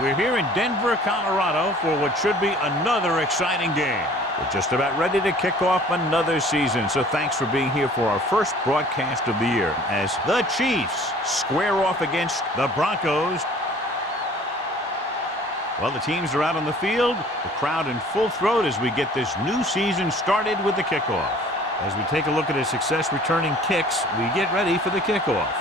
We're here in Denver, Colorado for what should be another exciting game. We're just about ready to kick off another season, so thanks for being here for our first broadcast of the year as the Chiefs square off against the Broncos. Well, the teams are out on the field, the crowd in full throat as we get this new season started with the kickoff. As we take a look at his success returning kicks, we get ready for the kickoff.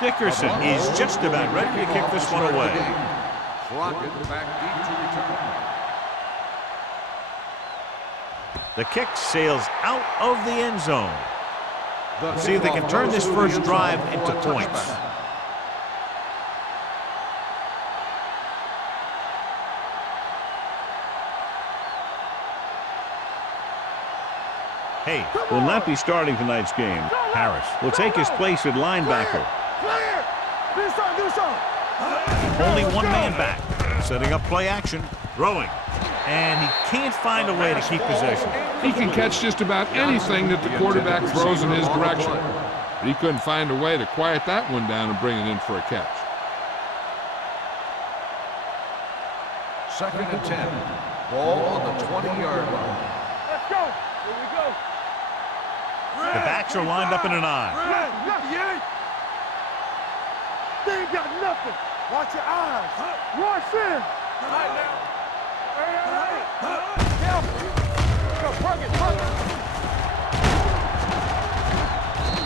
Dickerson is just about ready to kick this one away. The kick sails out of the end zone. Let's see if they can turn this first drive into points. Hay will not be starting tonight's game. Harris will take his place at linebacker. Only one man back. Setting up play action. Throwing. And he can't find a way to keep possession. He can catch just about anything that the quarterback throws in his direction. But he couldn't find a way to quiet that one down and bring it in for a catch. 2nd and 10. Ball on the 20-yard line. Let's go. Here we go. The backs are lined up in an I. They ain't got nothing. Watch your eyes. Rush in. Right now.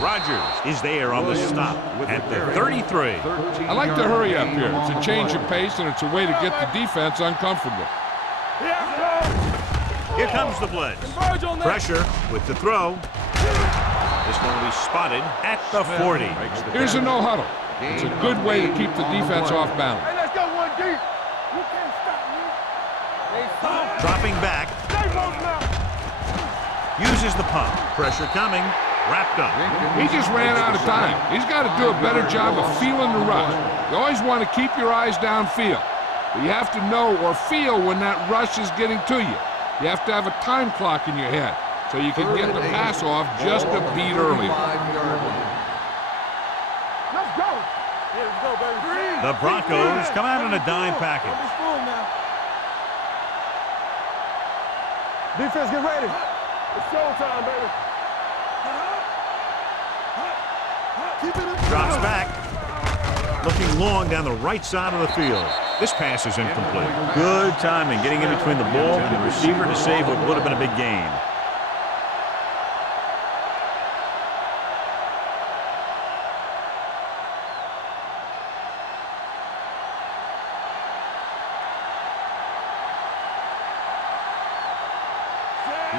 Rogers is there on the stop at the 33. I like to hurry up here. It's a change of pace, and it's a way to get the defense uncomfortable. Here comes the blitz. Pressure with the throw. This one will be spotted at the 40. Here's a no huddle. It's a good way to keep the defense off balance. Hey, let's go one deep. You can't stop me. Dropping back. Uses the pump. Pressure coming. Wrapped up. He just ran out of time. He's got to do a better job of feeling the rush. You always want to keep your eyes downfield. But you have to know or feel when that rush is getting to you. You have to have a time clock in your head so you can get the pass off just a beat earlier. Let's go. Here we go, baby. The Broncos come out in a dime package. Defense, get ready. It's showtime, baby. Drops back. Looking long down the right side of the field. This pass is incomplete. Good timing, getting in between the ball and the receiver to save what would have been a big gain.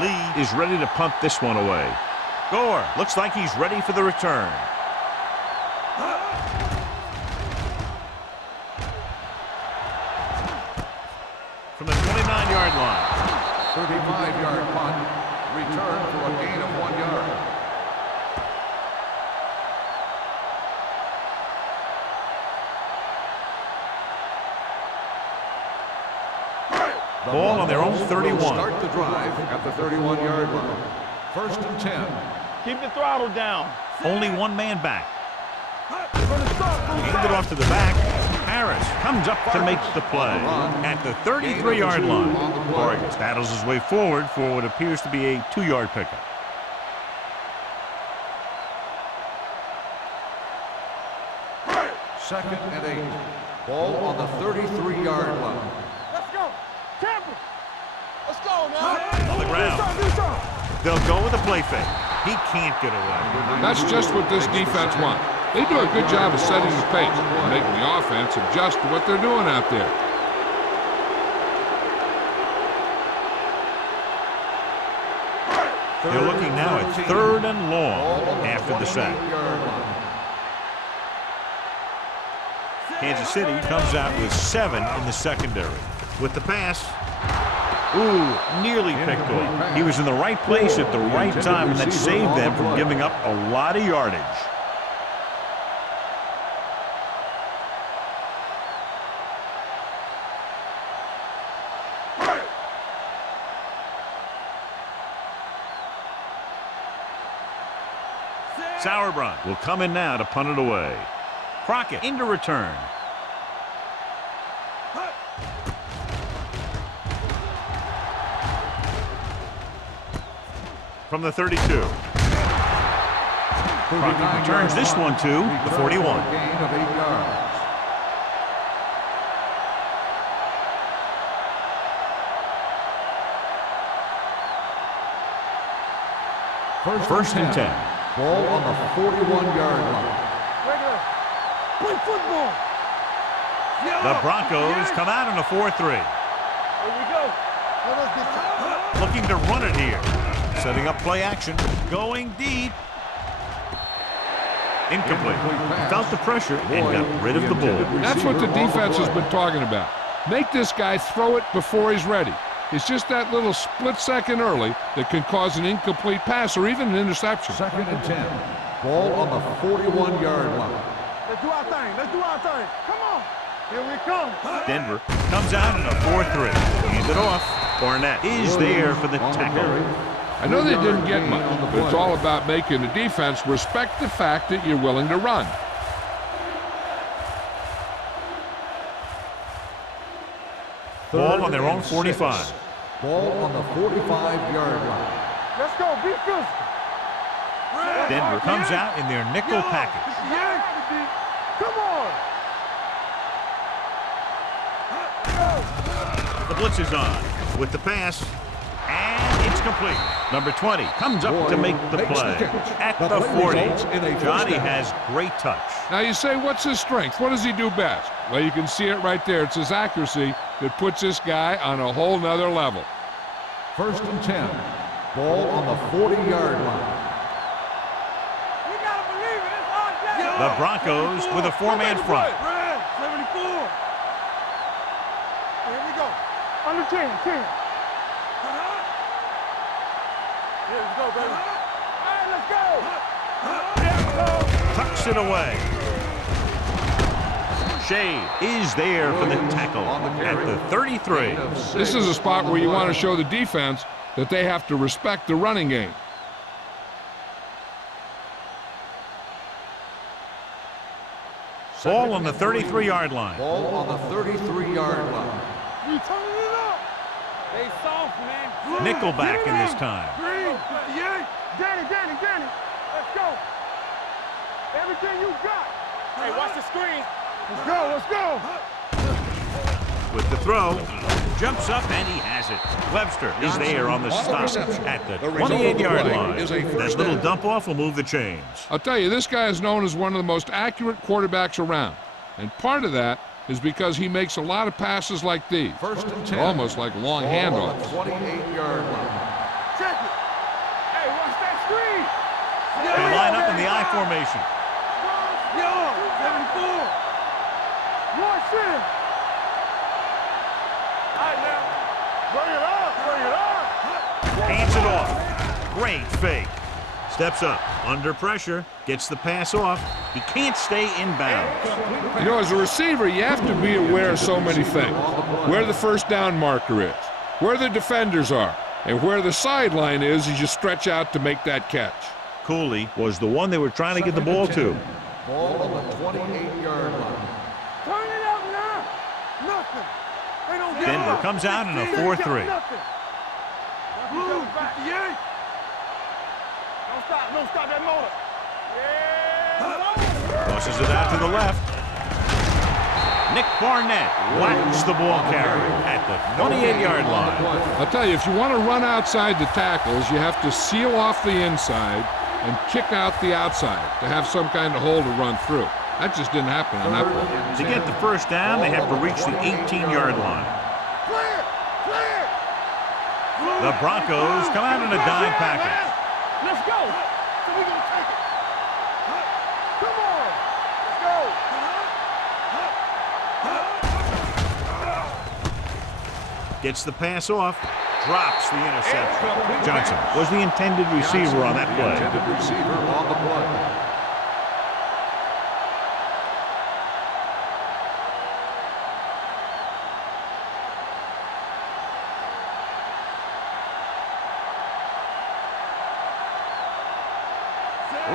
Lee is ready to punt this one away. Gore looks like he's ready for the return. From the 29-yard line. 35-yard punt. Return for a gain of 1 yard. Ball on their own 31. Start the drive at the 31-yard line. 1st and 10. Keep the throttle down. Only one man back. Hand it off to the back. Harris comes up to make the play at the 33-yard line. Oregon battles his way forward for what appears to be a 2-yard pickup. Second and 8. Ball on the 33-yard line. Let's go. Tampa. Let's go now. On the ground. They'll go with a play fake. He can't get away. That's just what this defense wants. They do a good job of setting the pace and making the offense adjust to what they're doing out there. They're looking now at 3rd and long after the sack. Kansas City comes out with 7 in the secondary. With the pass, nearly picked off. He was in the right place at the right time, and that saved them from giving up a lot of yardage. Sauerbrunn will come in now to punt it away. Crockett into return. From the 32. Crockett returns this one to the 41. Gain of 8 yards. First and 10. Ball on the 41-yard line. Regular. Play football. The Broncos come out in a 4-3. Here we go. Let us get Looking to run it here. Setting up play action. Going deep. Incomplete. Felt the pressure and got rid of the ball. That's what the defense has been talking about. Make this guy throw it before he's ready. It's just that little split second early that can cause an incomplete pass or even an interception. 2nd and 10. Ball on the 41-yard line. Let's do our thing. Let's do our thing. Come on. Here we come. Denver comes out in a 4-3. Hand it off. Barnett is there for the tackle. I know they didn't get much, but it's all about making the defense respect the fact that you're willing to run. Ball on their own 45. Ball on the 45-yard line. Let's go. Be physical. Denver comes out in their nickel package. Come on. The blitz is on with the pass, and it's complete. Number 20 comes up to make the play at the 40. Johnny has great touch. Now you say, what's his strength? What does he do best? Well, you can see it right there. It's his accuracy that puts this guy on a whole nother level. 1st and 10. Ball on the 40-yard line. We gotta believe it. It's our day. The Broncos with a 4-man front. 74. Here we go. Under 10. Here we go, baby. All right, let's go. Tucks it away. Shea is there for the tackle at the 33. This is a spot where you want to show the defense that they have to respect the running game. Ball on the 33-yard line. Ball on the 33-yard line. We turning it up. They soft, man. Nickelback in this time. Green, 58. Danny. Let's go. Everything you got. Hey, watch the screen. Let's go. With the throw, jumps up and he has it. Webster is there on the stop at the 28-yard line. That little dump off will move the chains. I'll tell you, this guy is known as one of the most accurate quarterbacks around. And part of that is because he makes a lot of passes like these. 1st and 10. Almost like long handoffs. 28-yard line. Check it. Hey, watch that screen. They line up in the I formation. 74. Watch it. All right, now. Bring it up. Hands it off. Great fake. Steps up. Under pressure. Gets the pass off. He can't stay in bounds. You know, as a receiver, you have to be aware of so many things. Where the first down marker is, where the defenders are, and where the sideline is as you stretch out to make that catch. Cooley was the one they were trying to get the ball to. Ball on the 28-yard line. Turn it up now. Nothing. They don't get Denver up. comes out in a They got 4-3. nothing. Blue, 58. Don't stop that motor. Yeah. Tosses it out to the left. Nick Barnett whacks the ball carrier at the 28-yard line. I'll tell you, if you want to run outside the tackles, you have to seal off the inside and kick out the outside to have some kind of hole to run through. That just didn't happen on that play. To get the first down, they have to reach the 18-yard line. Clear. The Broncos come out in a dime package. Let's go. So we gonna take it. Come on. Let's go. Gets the pass off. Drops the interception. Johnson was the intended receiver on that play. Intended receiver on the play.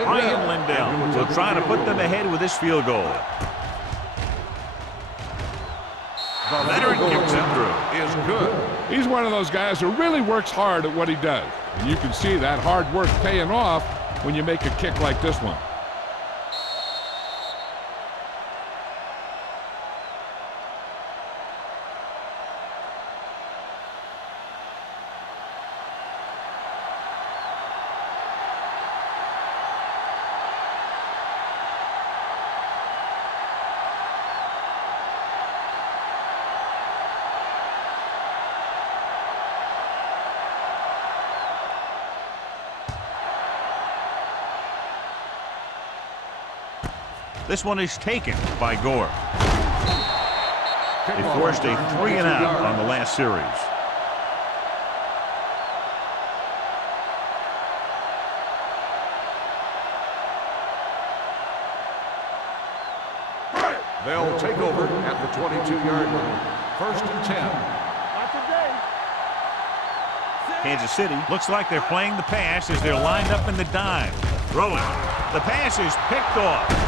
Ryan Lindell will try to put them ahead with this field goal. Leonard gets it through. Is good. He's one of those guys who really works hard at what he does. And you can see that hard work paying off when you make a kick like this one. This one is taken by Gore. They forced a 3-and-out on the last series. They'll take over at the 22-yard line. 1st and 10. Not today. Kansas City looks like they're playing the pass as they're lined up in the dime. Throwing. The pass is picked off.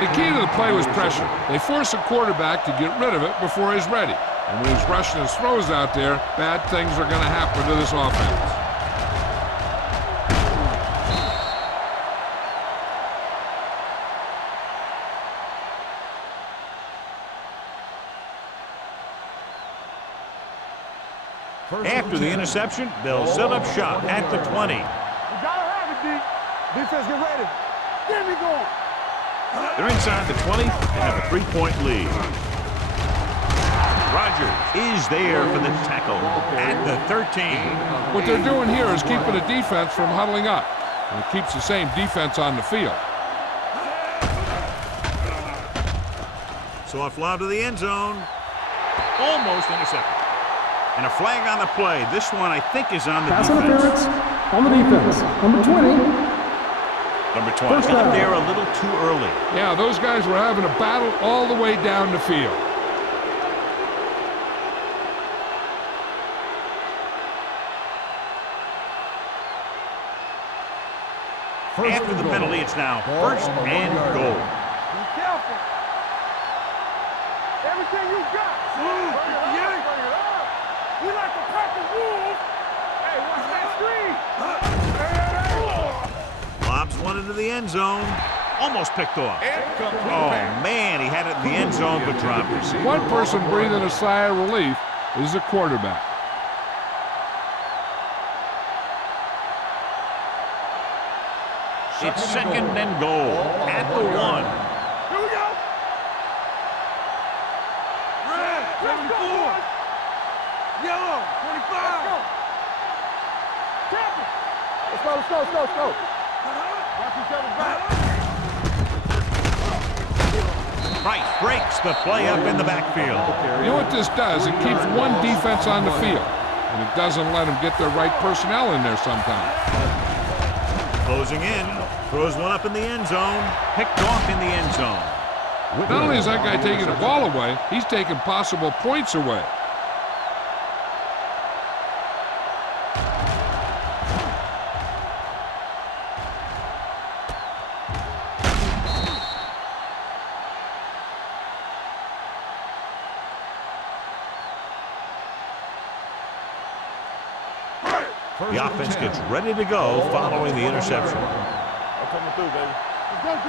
The key to the play was pressure. They force the quarterback to get rid of it before he's ready. And when he's rushing his throws out there, bad things are going to happen to this offense. After the interception, they'll set up shop at the 20. You gotta have it, D. Defense, get ready. Get me going. They're inside the 20 and have a 3-point lead. Rodgers is there for the tackle at the 13. What they're doing here is keeping the defense from huddling up. And it keeps the same defense on the field. So a fly to the end zone. Almost intercepted. And a flag on the play. This one, I think, is on the Pass defense. interference on the defense. Number 20. Number 20 got there a little too early. Yeah, those guys were having a battle all the way down the field. After the penalty, it's now 1st and goal. Be careful. Everything you got. Bring it up. We like to practice rules. Hey, watch that screen. Lobs one into the end zone. Almost picked off. Oh, man, he had it in the end zone, but dropped it. One person breathing a sigh of relief is the quarterback. It's 2nd and goal at the 1. Here we go. Red, 74. Yellow, 25. Let's go. Watch each other's back. Price breaks the play up in the backfield. You know what this does? It keeps one defense on the field, and it doesn't let them get the right personnel in there sometimes. Closing in, throws one up in the end zone, picked off in the end zone. Not only is that guy taking the ball away, he's taking possible points away. The offense gets ready to go following the interception. Coming through, baby. Let's go, D.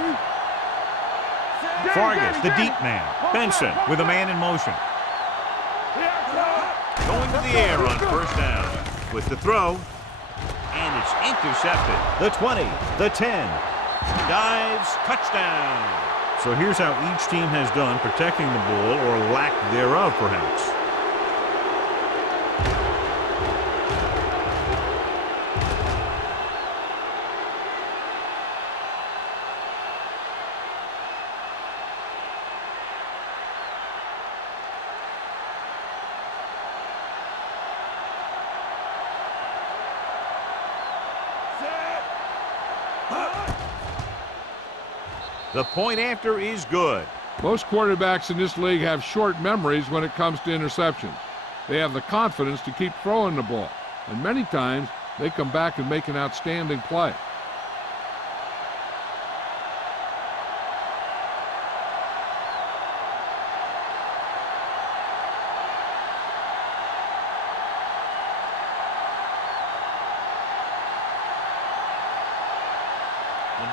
Vargas, the deep man. Benson with a man in motion. Going to the air on 1st down. With the throw. And it's intercepted. The 20, the 10. Dives, touchdown. So here's how each team has done protecting the ball, or lack thereof, perhaps. The point after is good. Most quarterbacks in this league have short memories when it comes to interceptions. They have the confidence to keep throwing the ball, and many times they come back and make an outstanding play.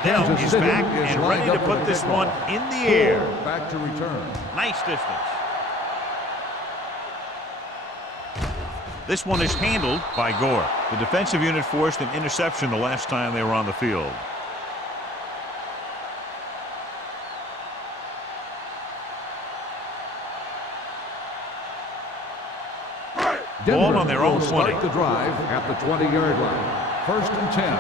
Dell Kansas is City back is and lined ready to up for put the this kickoff. one in the air. Back to return. Nice distance. This one is handled by Gore. The defensive unit forced an interception the last time they were on the field. Ball on their own will 20. Start the drive at the 20-yard line. 1st and 10.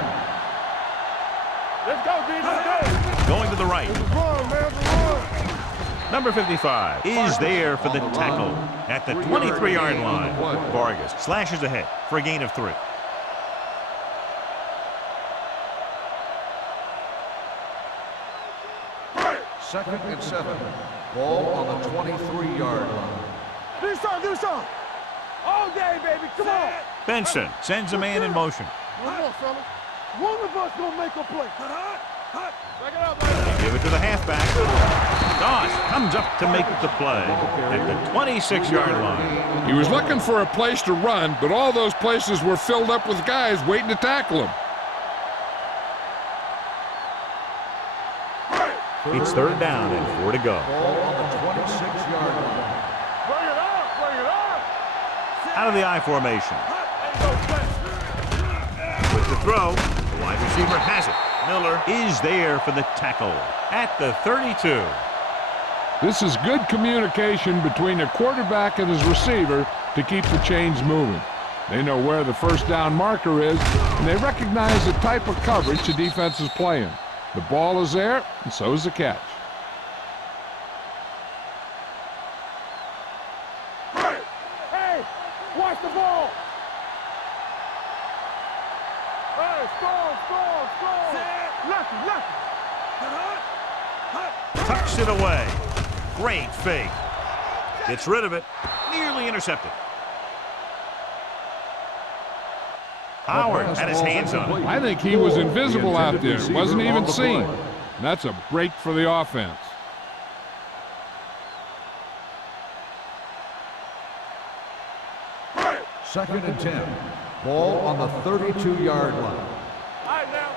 Let's go, D. Let's go. Going to the right. Run, man. Run. Number 55 is there for the tackle at the 23-yard line. Vargas slashes ahead for a gain of 3. Second and 7. Ball on the 23-yard line. Do something. All day, baby. Come on. Benson sends a man in motion. One more, fellas. One of us gonna make a play. Back it up, baby. Give it to the halfback. Doss comes up to make the play at the 26-yard line. He was looking for a place to run, but all those places were filled up with guys waiting to tackle him. It's 3rd down and 4 to go. Ball on the 26-yard line. Bring it up. Out of the I formation. With the throw, the wide receiver has it. Miller is there for the tackle at the 32. This is good communication between the quarterback and his receiver to keep the chains moving. They know where the 1st down marker is, and they recognize the type of coverage the defense is playing. The ball is there, and so is the catch. Hey, watch the ball. Hey, score. Lucky. Tucks it away. Great fake. Gets rid of it. Nearly intercepted. Howard had his hands on it. I think he was invisible out there. Wasn't even seen. And that's a break for the offense. Second and 10. Ball on the 32-yard line. All right, now.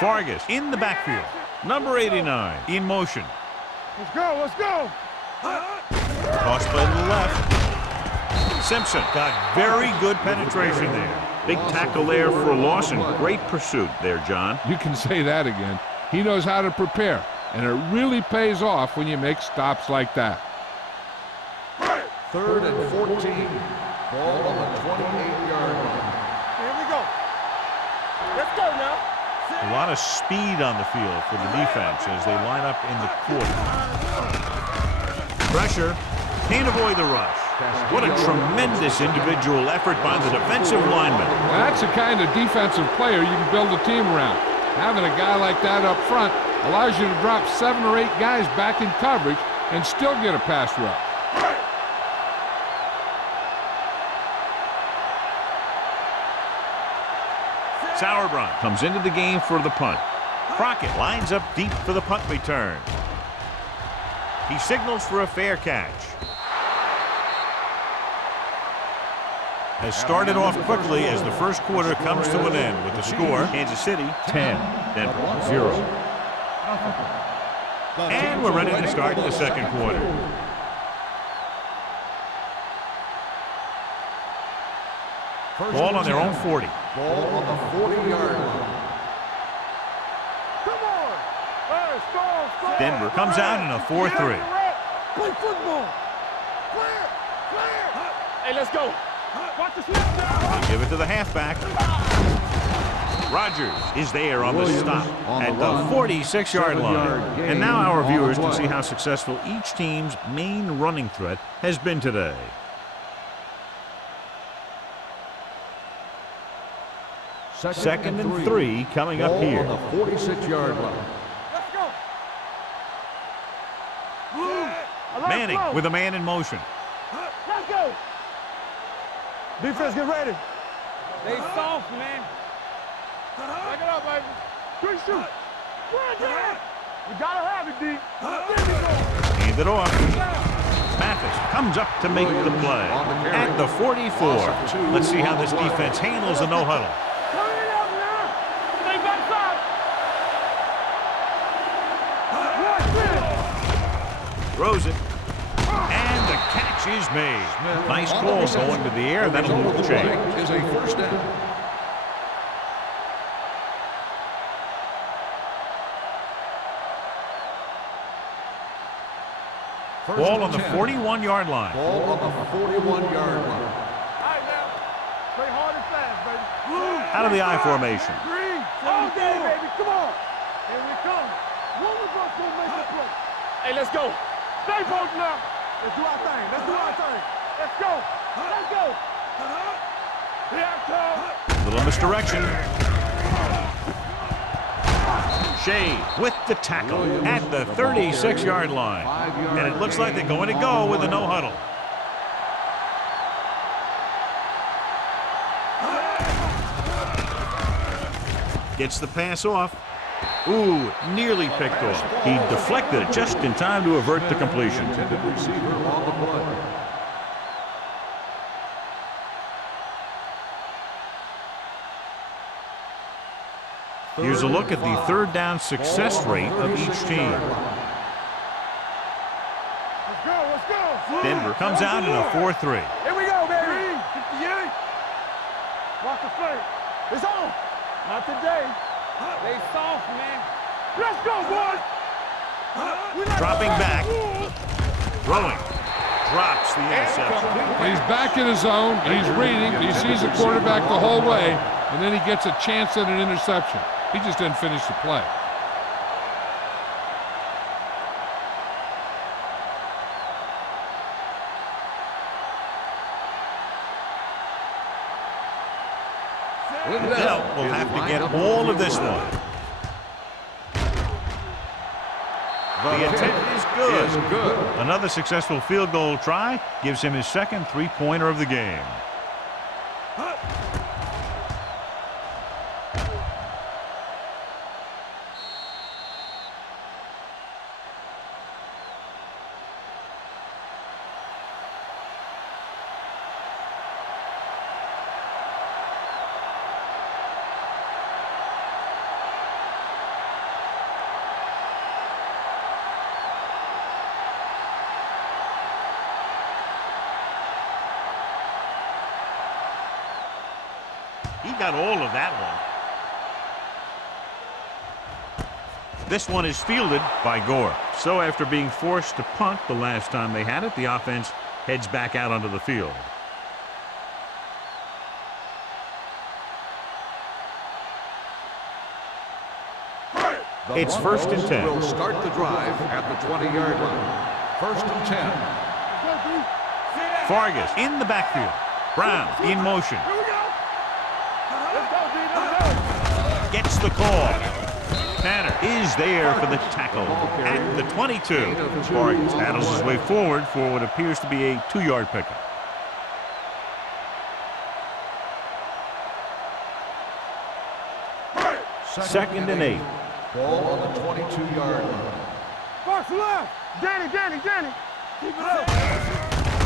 Vargas in the backfield. Number 89 in motion. Let's go. Toss play to the left. Simpson got very good penetration there. Big tackle there for a loss and great pursuit there, John. You can say that again. He knows how to prepare, and it really pays off when you make stops like that. 3rd and 14. Ball on the 28-yard line. Here we go. Let's go now. A lot of speed on the field for the defense as they line up in the quarter. Pressure. Can't avoid the rush. What a tremendous individual effort by the defensive lineman. That's the kind of defensive player you can build a team around. Having a guy like that up front allows you to drop 7 or 8 guys back in coverage and still get a pass rush. Sauerbrunn comes into the game for the punt. Crockett lines up deep for the punt return. He signals for a fair catch. Has started off quickly as the first quarter comes to an end with the score Kansas City 10, Denver 0. And we're ready to start the second quarter. Ball on their own 40. Ball on the 40-yard line. Come on. Hey, score. Denver comes out in a 4-3. Play football. Clear. Hey, let's go. Watch the snap down. They give it to the halfback. Rogers is there on the stop at the 46-yard line. And now our viewers can see how successful each team's main running threat has been today. Second and 3 coming up here. Ball on the 46-yard line. Let's go. Manning with a man in motion. Let's go. Defense, get ready. They soft, man. Back it up, baby. Good shoot. You gotta have it, D. Hand it off. Mathis comes up to make the play at the 44. Let's see how this defense handles the no-huddle. Turn it up now. Stay Throws it. And the catch is made. Nice ball going to the air. That'll move the chain. Is a first down. Ball on the 41-yard line. Ball on the 41-yard line. All right, now. Play hard and fast, baby. Out of the I formation. Green. All day, baby. Come on. Here we come. One of us going to make a play. Hey, let's go. Stay posted now. Let's do our thing. Let's do our thing. Let's go. Let's go. Here I come. Little misdirection. Shea with the tackle at the 36-yard line. And it looks like they're going to go with a no huddle. Gets the pass off. Ooh, nearly picked off. He deflected it just in time to avert the completion. Intended receiver on the play. Here's a look at the third down success rate of each team. Let's go. Let's go. Denver comes out in a 4-3. Here we go, baby. 58. Watch the play. It's on. Not today. They soft, man. Let's go, boys. Dropping back. Throwing. Drops the interception. He's back in his zone. He's reading. He sees the quarterback the whole way, and then he gets a chance at an interception. He just didn't finish the play. Liddell will have to get all of this one. The intent is good. Another successful field goal try gives him his second three-pointer of the game. He got all of that one. This one is fielded by Gore. So after being forced to punt the last time they had it, the offense heads back out onto the field. It's 1st and 10. Will start the drive at the 20-yard line. 1st and 10. Fargas in the backfield. Brown in motion. Gets the call. Tanner is there for the tackle at the 22. Fargas paddles his way forward for what appears to be a 2-yard pickup. Second and 8. Ball on the 22-yard line. Box left. Danny. Keep it up.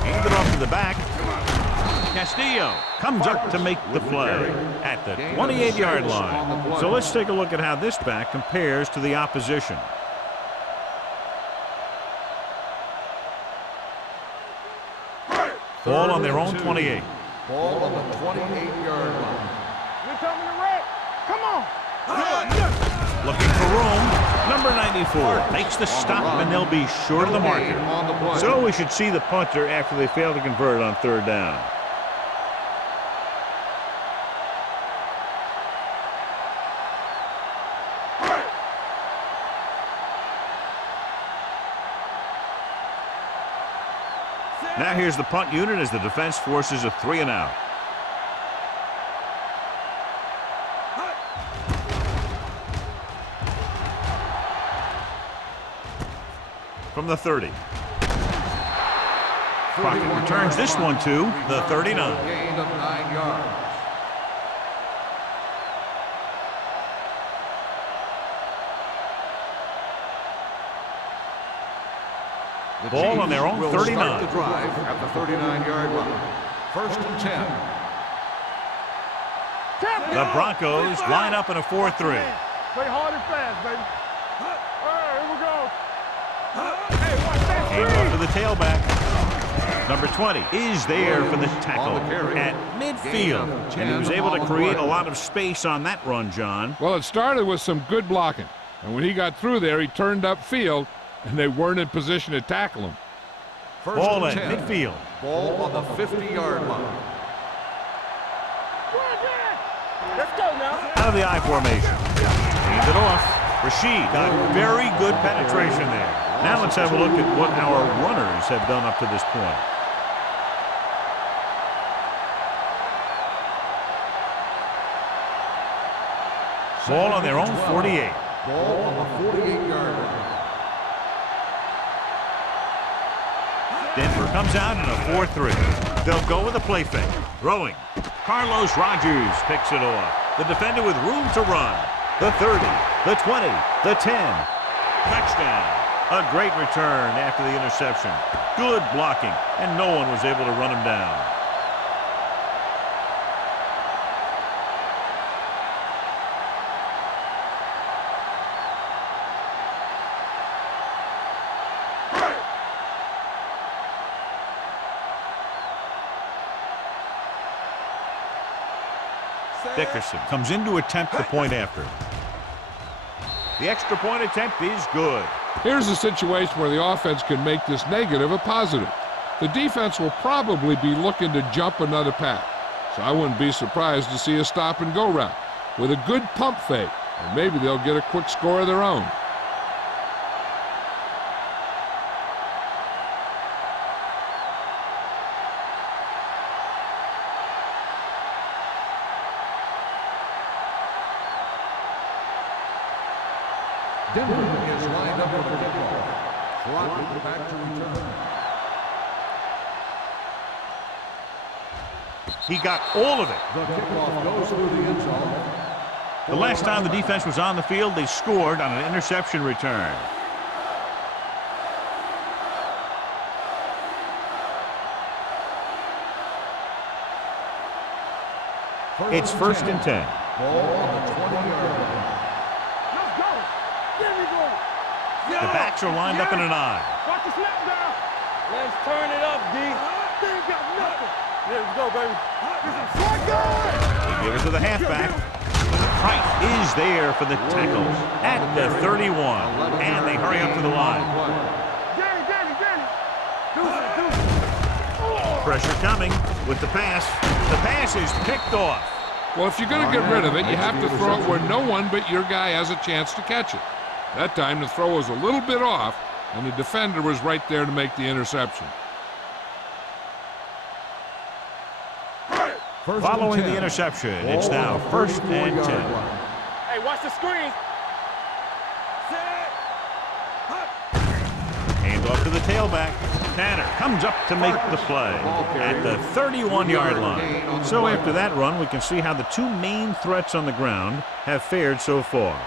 Hand it off to the back. Castillo comes up to make the play at the 28-yard line. So let's take a look at how this back compares to the opposition. Ball on their own 28. Ball on the 28-yard line. We're coming to red. Come on. Looking for room. Number 94 makes the stop, and they'll be short of the marker. So we should see the punter after they fail to convert on 3rd down. Now here's the punt unit as the defense forces a 3-and-out. From the 30. Crockett returns this one to the 39. Gain of 9 yards. The Ball on their own Chiefs 39. Will start the drive at the 39-yard line. 1st and 10. The Broncos line up in a 4-3. Play hard and fast, baby. All right, here we go. Hey, watch that. Hand off to the tailback. Number 20 is there for the tackle at midfield. And he was able to create a lot of space on that run, John. Well, it started with some good blocking. And when he got through there, he turned upfield, and they weren't in position to tackle him. Ball at midfield. Ball on the 50-yard line. Let's go now. Out of the I formation. Hands it off. Rashid got very good penetration there. Now let's have a look at what our runners have done up to this point. Ball on their own 48. Ball on the 48-yard line. Denver comes out in a 4-3. They'll go with a play fake. Throwing. Carlos Rogers picks it off. The defender with room to run. The 30, the 20, the 10. Touchdown. A great return after the interception. Good blocking, and no one was able to run him down. Dickerson comes in to attempt the point after. The extra point attempt is good. Here's a situation where the offense can make this negative a positive. The defense will probably be looking to jump another pass, so I wouldn't be surprised to see a stop-and-go route with a good pump fake, and maybe they'll get a quick score of their own. Denver is lined up for the kickoff. Trotting back to return. He got all of it. The kickoff goes through the end zone. The last time the defense was on the field, they scored on an interception return. It's 1st and 10. Ball on the 20-yard line. Let's go. There we go. The backs are lined up in an I. Watch the snap down. Let's turn it up, D. They ain't got nothing. Let's go, baby. This is They give it to the halfback. Price is there for the tackle at the 31. And they hurry up to the line. Danny. Do it. Pressure coming with the pass. The pass is picked off. Well, if you're going to get rid of it, you have to throw it where no one but your guy has a chance to catch it. That time, the throw was a little bit off, and the defender was right there to make the interception. Following the interception, it's now 1st and 10. Hey, watch the screen. Hand off to the tailback. Tanner comes up to make the play at the 31-yard line. So after that run, we can see how the two main threats on the ground have fared so far.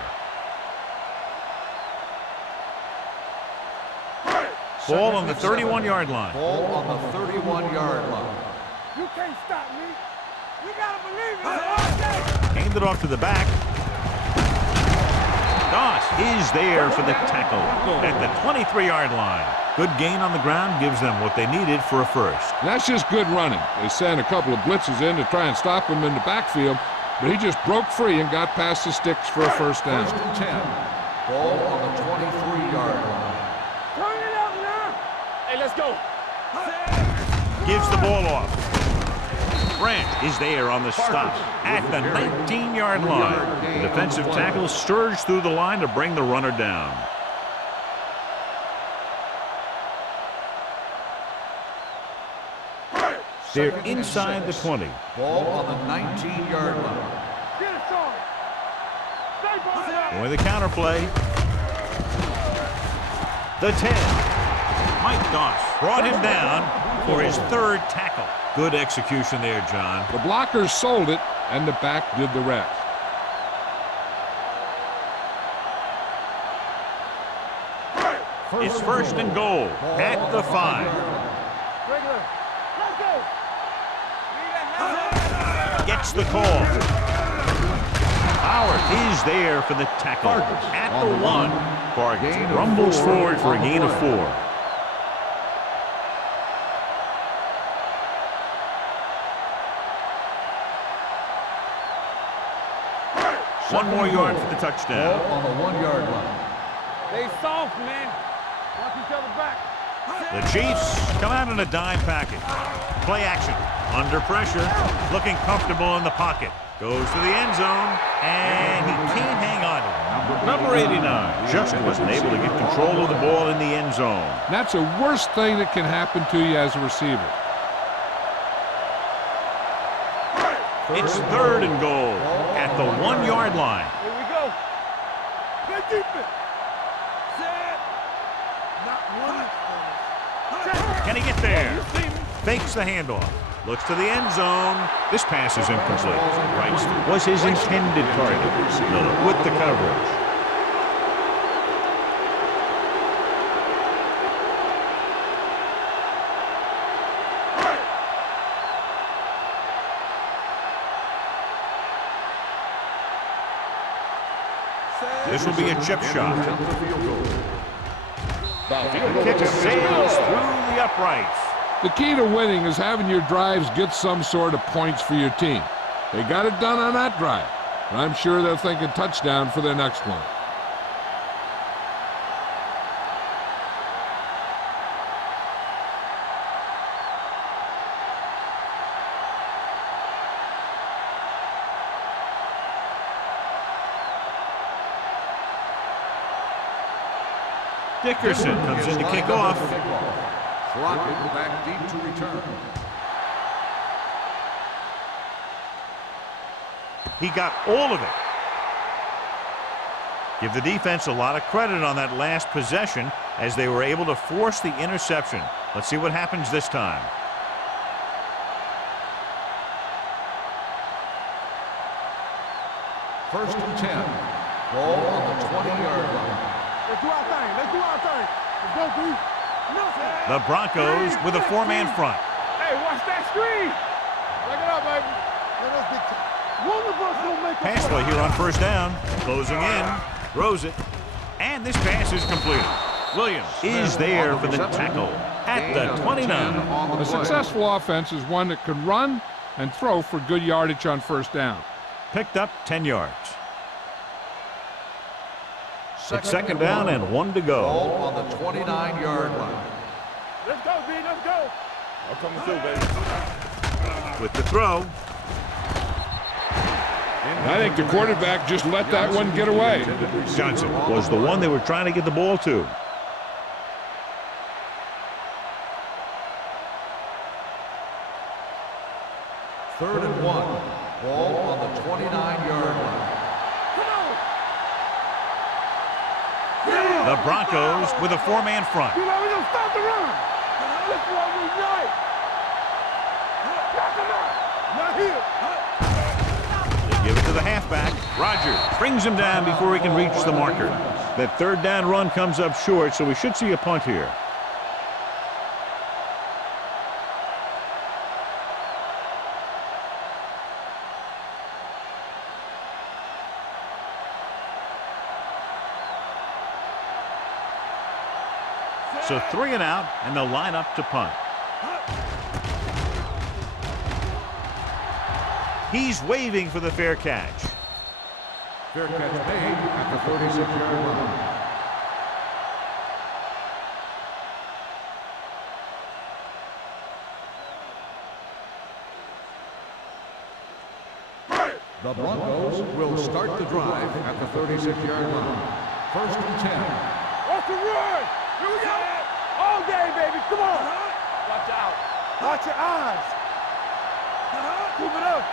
Ball on the 31-yard line. Ball on the 31-yard line. You can't stop me. You gotta believe it. Hand it off to the back. Doss is there for the tackle at the 23-yard line. Good gain on the ground gives them what they needed for a first. That's just good running. They sent a couple of blitzes in to try and stop him in the backfield, but he just broke free and got past the sticks for a first down. 1st and 10. Ball on the 23-yard line. Turn it up now. Hey, let's go. Gives the ball off. Brandt is there on the stop at the 19-yard line. The defensive tackle surged through the line to bring the runner down. They're inside the 20. Ball on the 19-yard line. Get it, Sean. Stay by. Going the counter play. The 10. Mike Doss brought him down for his 3rd tackle. Good execution there, John. The blockers sold it, and the back did the rest. It's 1st and goal at the 5. Regular. Let's go. Gets the call. Howard is there for the tackle at the 1. Vargas rumbles forward for a gain of 4. 1 more yard for the touchdown. Ball on the 1-yard line. They soft, man. Watch each other back. The Chiefs come out in a dime package. Play action. Under pressure. Looking comfortable in the pocket. Goes to the end zone. And he can't hang on to it. Number 89 just wasn't able to get control of the ball in the end zone. That's the worst thing that can happen to you as a receiver. It's 3rd and goal at the 1-yard line. Here we go. Play defense. Set. Not one. Can he get there? Fakes the handoff. Looks to the end zone. This pass is incomplete. Wrights was his intended target. Miller with the coverage. This will be a chip shot. The kick sails through the uprights. The key to winning is having your drives get some sort of points for your team. They got it done on that drive, and I'm sure they'll think a touchdown for their next one. Dickerson comes in to kick off. Crockett back deep to return. He got all of it. Give the defense a lot of credit on that last possession as they were able to force the interception. Let's see what happens this time. First and 10. Ball on the 20-yard line. Let's do our thing. Let's do our thing. Let's go, dude. The Broncos with a 4-man front. Hey, watch that screen. Check it out, baby. Let us get one of us will make a Pass play here on 1st down. Closing in. Throws it. And this pass is completed. Williams is there for the tackle at the 29. A successful offense is one that can run and throw for good yardage on 1st down. Picked up 10 yards. It's 2nd down and 1 to go. Ball on the 29-yard line. Let's go, B. Let's go. I'm coming through, baby. With the throw. I think the quarterback just let that one get away. Johnson was the one they were trying to get the ball to. Third and 1. Ball on the 29-yard line. The Broncos with a 4-man front. You know, we don't stop the run. This is what we like. Not here. They give it to the halfback. Rogers brings him down before he can reach the marker. That 3rd down run comes up short, so we should see a punt here. So 3 and out, and they'll line up to punt. He's waving for the fair catch. Fair catch made at the 36-yard line. The Broncos will start the drive at the 36-yard line. First and 10. Off the run. Here we go. All day, baby. Come on. Watch out. Watch your eyes. Keep it up.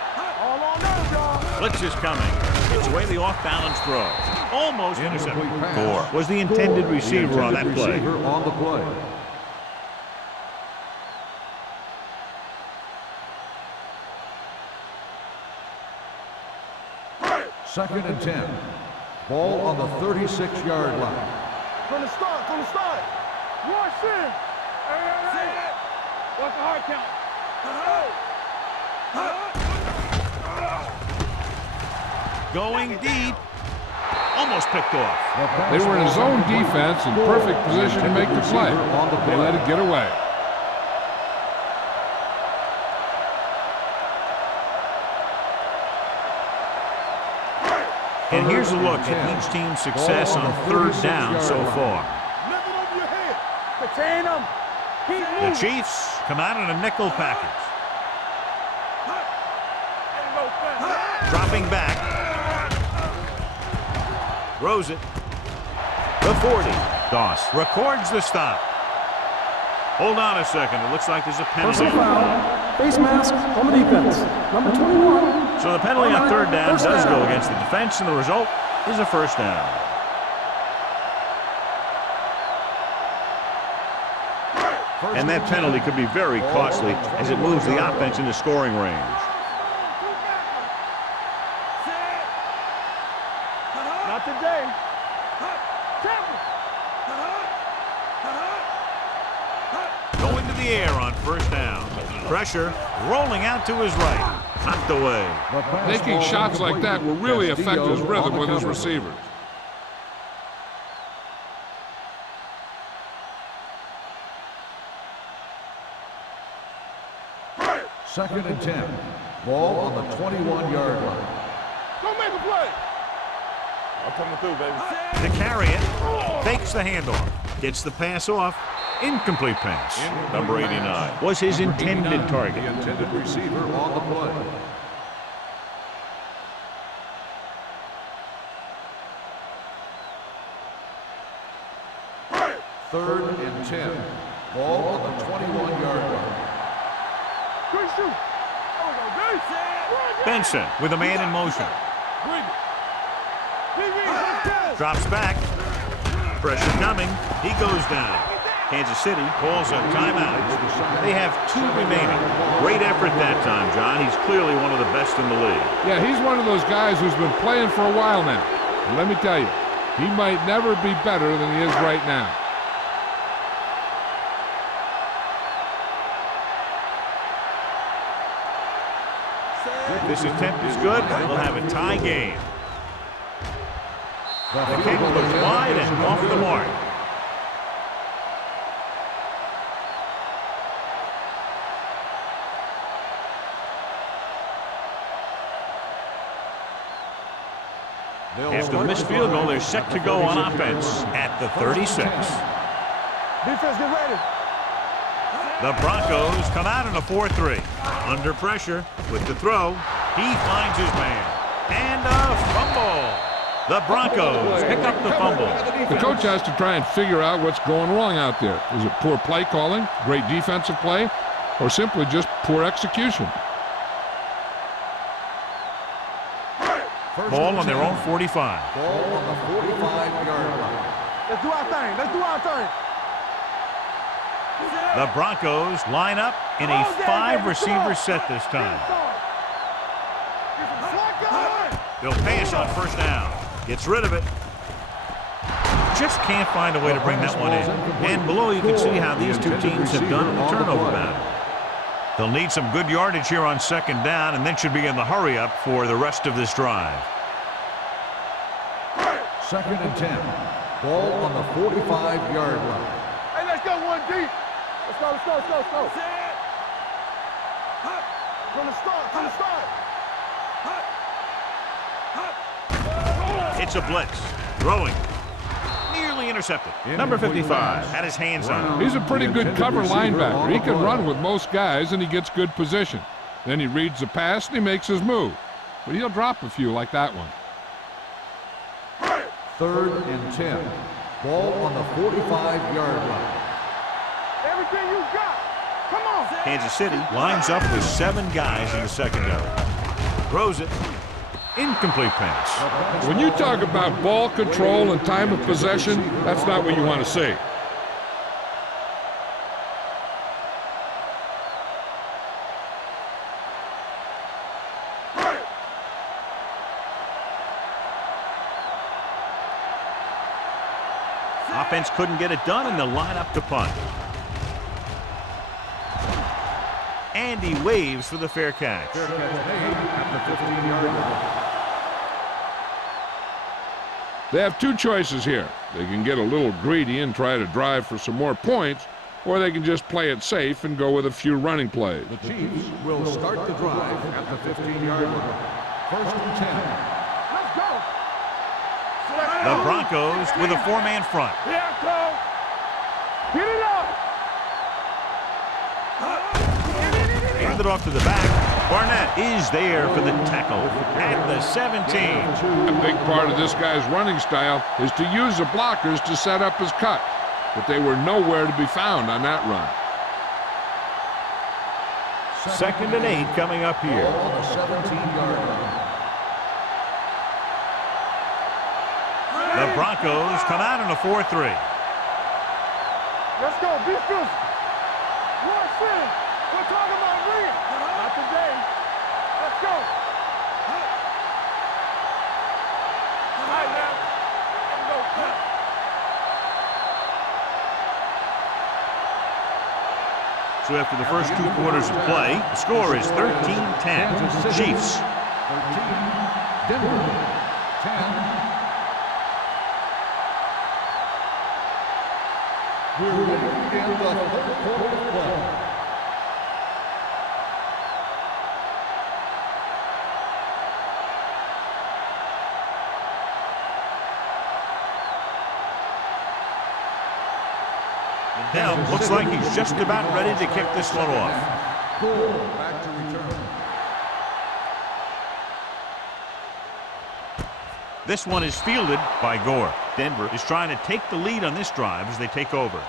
All on those, y'all. Blitz is coming. It's away the off-balance throw. Almost intercepted. Gore was the intended receiver on that play. On the play. Second and 10. Ball on the 36-yard line. From the start. Rush in. Hey. What's the hard count? Going deep. Almost picked off. They were in a zone defense in perfect position to make the play. They let it get away. And here's a look at each team's success on third down so far. Lift it over your head. Contain them. Keep The moving. Chiefs come out in a nickel package. Dropping back. Throws it. The 40. Doss records the stop. Hold on a second. It looks like there's a penalty. Personal foul. Face mask on the defense. Number 21. So the penalty on third down does go against the defense, and the result is a first down. And that penalty could be very costly as it moves the offense into scoring range. Not today. Go into the air on first down. Pressure rolling out to his right. Knocked away. Making shots like that will really affect his rhythm with his receivers. Second and 10. Ball on the 21-yard line. Go make a play. I'm coming through, baby. To carry it, fakes the handoff. Gets the pass off. Incomplete pass. Number 89 was his intended target. The intended receiver on the play. Third and 10. Ball on the 21-yard line. Good shoot. Benson with a man in motion. Drops back. Pressure coming. He goes down. Kansas City calls a timeout. They have 2 remaining. Great effort that time, John. He's clearly one of the best in the league. Yeah, he's one of those guys who's been playing for a while now. And let me tell you, he might never be better than he is right now. If this attempt is good, we'll have a tie game. The kick looks wide and off the mark. After the missed field goal, they're set to go on offense at the 36. Defense, get ready. The Broncos come out in a 4-3. Under pressure with the throw. He finds his man. And a fumble. The Broncos pick up the fumble. The coach has to try and figure out what's going wrong out there. Is it poor play calling, great defensive play, or simply just poor execution? Ball on their own 45. Ball on the 45-yard line. Let's do our thing. Let's do our thing. The Broncos line up in a 5-receiver set this time. They'll pass on first down. Gets rid of it. Just can't find a way to bring that one in. And below you can see how these two teams have done in the turnover battle. They'll need some good yardage here on second down and then should be in the hurry-up for the rest of this drive. Second and 10. Ball on the 45-yard line. Hey, let's go one deep. Let's go, let's go, let's go, let's go. From the start, from the start. It's a blitz. Throwing. Nearly intercepted. Number 55 had his hands on it. He's a pretty good cover linebacker. He can run with most guys, and he gets good position. Then he reads the pass, and he makes his move. But he'll drop a few like that one. Third and 10. Ball on the 45-yard line. Everything you got. Come on. Kansas City lines up with 7 guys in the secondary. Throws it. Incomplete pass. When you talk about ball control and time of possession, that's not what you want to see. Offense couldn't get it done, and they'll line up to punt. And he waves for the fair catch. Fair catch made at the 15-yard line. They have 2 choices here. They can get a little greedy and try to drive for some more points, or they can just play it safe and go with a few running plays. The Chiefs will start the drive at the 15-yard line. First and 10. Let's go. The Broncos with a four-man front. Here I come. Get it up. Hand it off to the back. Barnett is there for the tackle at the 17. A big part of this guy's running style is to use the blockers to set up his cut, but they were nowhere to be found on that run. 2nd and 8 coming up here. Ball on the 17-yard line. The Broncos come out in a 4-3. Let's go. Be physical. One city. We're talking about real. Not today. Let's go. All right, now. Let's go. So after the first 2 quarters of play, the score is 13-10. Chiefs. 13. Denver. 10. We're ready to begin the third quarter of play. Now, looks like he's just about ready to kick this one off. Back to return. This one is fielded by Gore. Denver is trying to take the lead on this drive as they take over.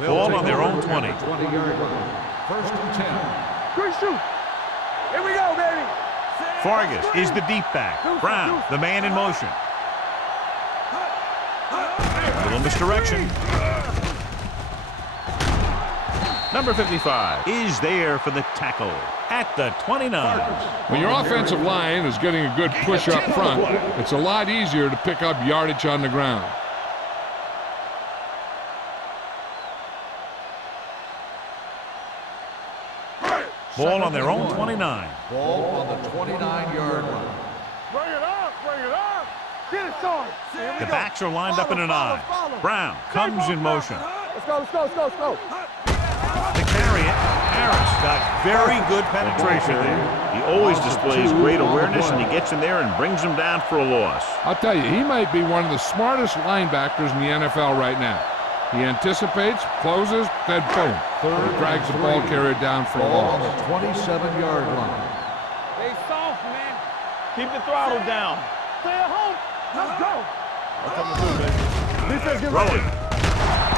Ball on their own 20. 20-yard line. 1st and 10. Good shoot. Here we go, baby. Fargas is the deep back. Brown, the man in motion. A little misdirection. Number 55 is there for the tackle at the 29. When your offensive line is getting a good push up front, it's a lot easier to pick up yardage on the ground. Ball on their own 29. Ball on the 29-yard line. Bring it up. Bring it up. Get it started. The backs are lined up in an I. Brown comes in motion. Let's go. Let's go. Let's go. Let's go. To carry it, Harris got very good penetration there. He always displays great awareness, and he gets in there and brings him down for a loss. I'll tell you, he might be one of the smartest linebackers in the NFL right now. He anticipates, closes, then boom. He drags the ball carrier down for a Ball on the loss. 27-yard line. Stay soft, man. Keep the throttle down. Stay at home. Let's go. That's what I'm going to do, man. Defense, get ready. Rolling.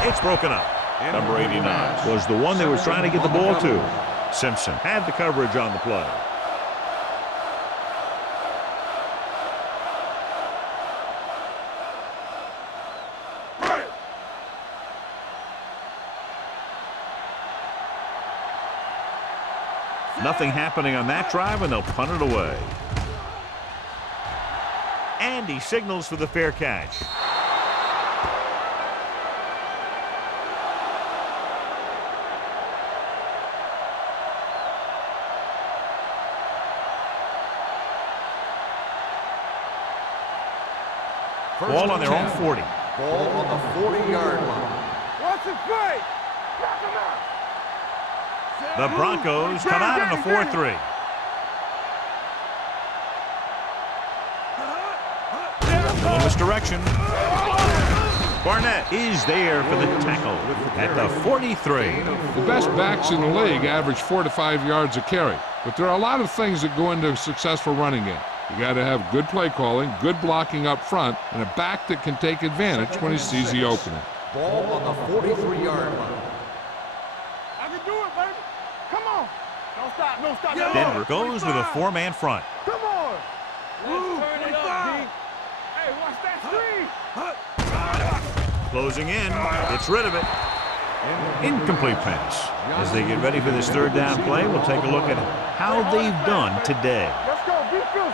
It's broken up. Number 89 was the one they were trying to get the ball to. Simpson had the coverage on the play. Nothing happening on that drive, and they'll punt it away. And he signals for the fair catch. Ball on their own 40. Ball on the 40-yard line. Watch it play. Knock him out. The Broncos come out in a 4-3. A little misdirection. Barnett is there for the tackle at the 43. The best backs in the league average 4 to 5 yards a carry, but there are a lot of things that go into a successful running game. You got to have good play calling, good blocking up front, and a back that can take advantage when he sees the opening. Ball on the 43-yard line. I can do it, baby. Come on. Don't stop. Don't stop. Denver goes with a four-man front. Come on. Let's turn it up, D. Hey, watch that screen. Closing in. Gets rid of it. Incomplete pass. As they get ready for this third down play, we'll take a look at how they've done today. Let's go. Be physical.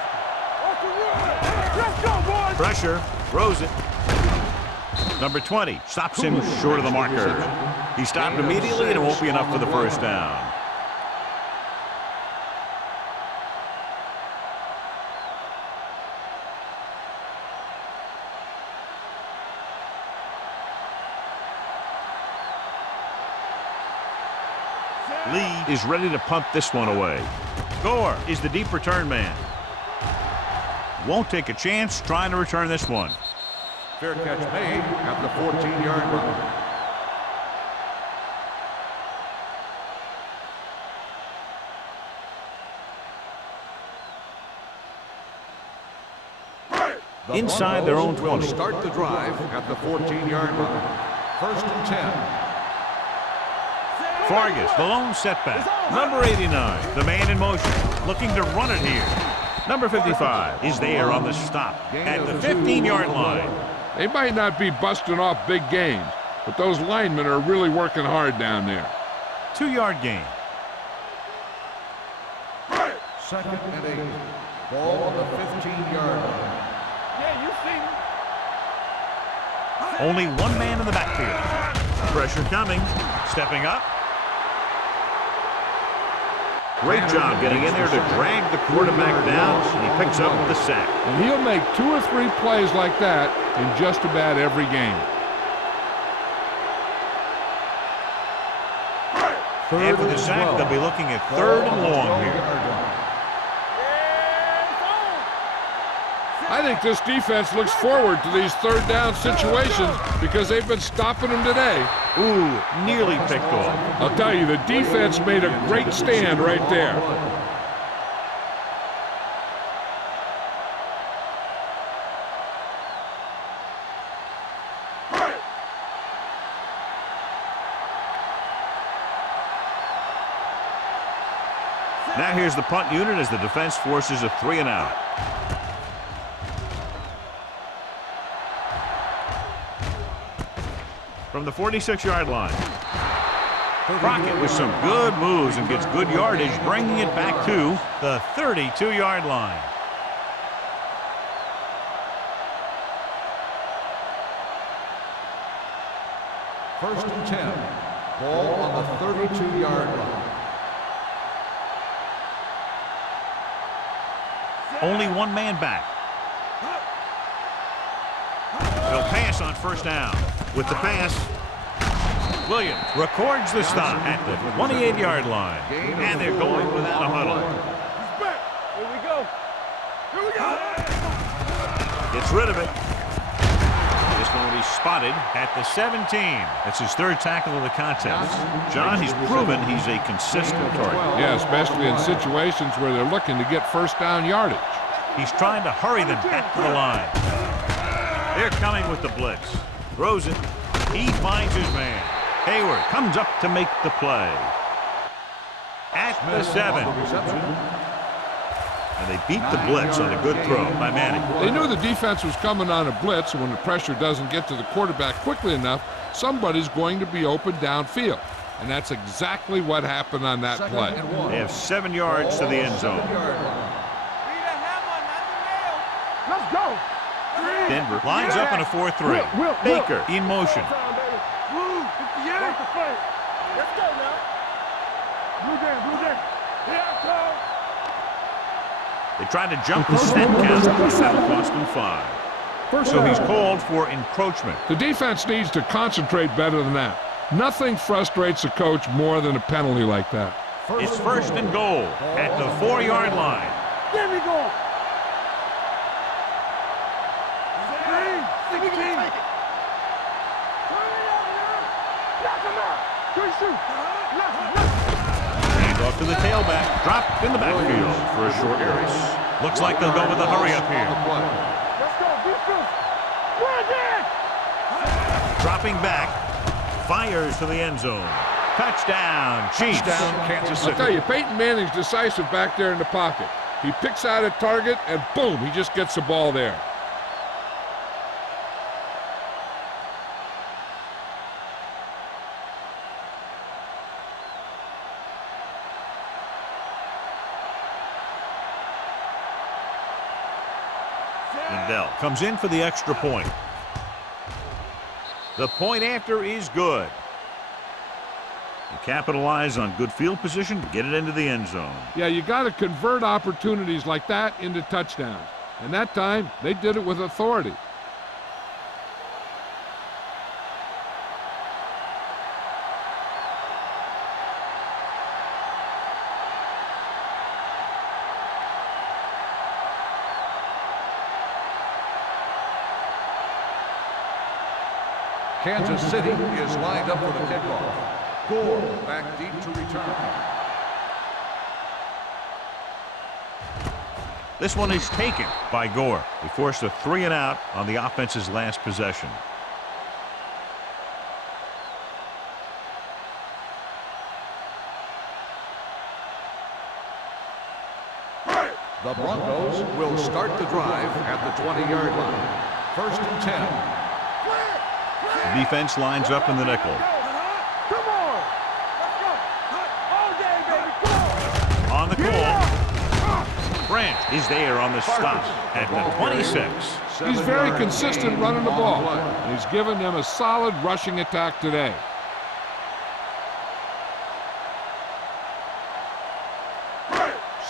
Watch the run. Let's go, boys. Pressure. Throws it. Number 20 stops him short of the marker. He stopped immediately, and it won't be enough for the first down. Lee is ready to punt this one away. Gore is the deep return man. Won't take a chance trying to return this one. Fair catch made at the 14-yard line. Inside their own 20. Will start the drive at the 14-yard line. First and 10. Vargas, the lone setback. Number 89, the man in motion, looking to run it here. Number 55 is there on the stop at the 15-yard line. They might not be busting off big gains, but those linemen are really working hard down there. 2-yard gain. Second and 8. Ball on the 15-yard line. Yeah, you see me. Only one man in the backfield. Pressure coming. Stepping up. Great job getting in there to drag the quarterback down, and he picks up the sack. And he'll make 2 or 3 plays like that in just about every game. After the sack, they'll be looking at 3rd and long here. I think this defense looks forward to these 3rd down situations because they've been stopping them today. Ooh, nearly picked off. I'll tell you, the defense made a great stand right there. Now here's the punt unit as the defense forces a 3 and out. From the 46-yard line. Crockett with some good moves and gets good yardage, bringing it back to the 32-yard line. First and 10. Ball on the 32-yard line. Only one man back. They'll pass on first down. With the pass, Williams records the stop at the 28-yard line. And they're going without a huddle. Here we go. Here we go. Gets rid of it. This one will be spotted at the 17. That's his 3rd tackle of the contest. John, he's proven he's a consistent target. Yeah, especially in situations where they're looking to get first down yardage. He's trying to hurry them back to the line. They're coming with the blitz. Throws it. He finds his man. Hayward comes up to make the play. At the 7. And they beat the blitz on a good throw by Manning. They knew the defense was coming on a blitz, and when the pressure doesn't get to the quarterback quickly enough, somebody's going to be open downfield. And that's exactly what happened on that play. They have 7 yards to the end zone. Let's go. Denver lines up in a 4-3. Baker in motion. Let's go now. Blue game. Here I come. They tried to jump the snap count, but that'll cost them 5. So he's called for encroachment. The defense needs to concentrate better than that. Nothing frustrates a coach more than a penalty like that. It's 1st and goal at the 4-yard line. There we go. 16. Hand off to the tailback. Dropped in the backfield for a short race. Looks like they'll go with a hurry up here. Let's go, defense. Dropping back. Fires to the end zone. Touchdown, Chiefs. Kansas I'll City. tell you, Peyton Manning's decisive back there in the pocket. He picks out a target, and boom, he just gets the ball there. Lindell comes in for the extra point. The point after is good. You capitalize on good field position, get it into the end zone. Yeah, you got to convert opportunities like that into touchdowns. And that time, they did it with authority. Kansas City is lined up for the kickoff. Gore back deep to return. This one is taken by Gore. He forced a 3-and-out on the offense's last possession. The Broncos will start the drive at the 20-yard line. 1st and 10. The defense lines up in the nickel. Come on! Let's go! All day, baby! Come on! On the call. Branch is there on the stop at the 26. He's very consistent running the ball. And he's given them a solid rushing attack today.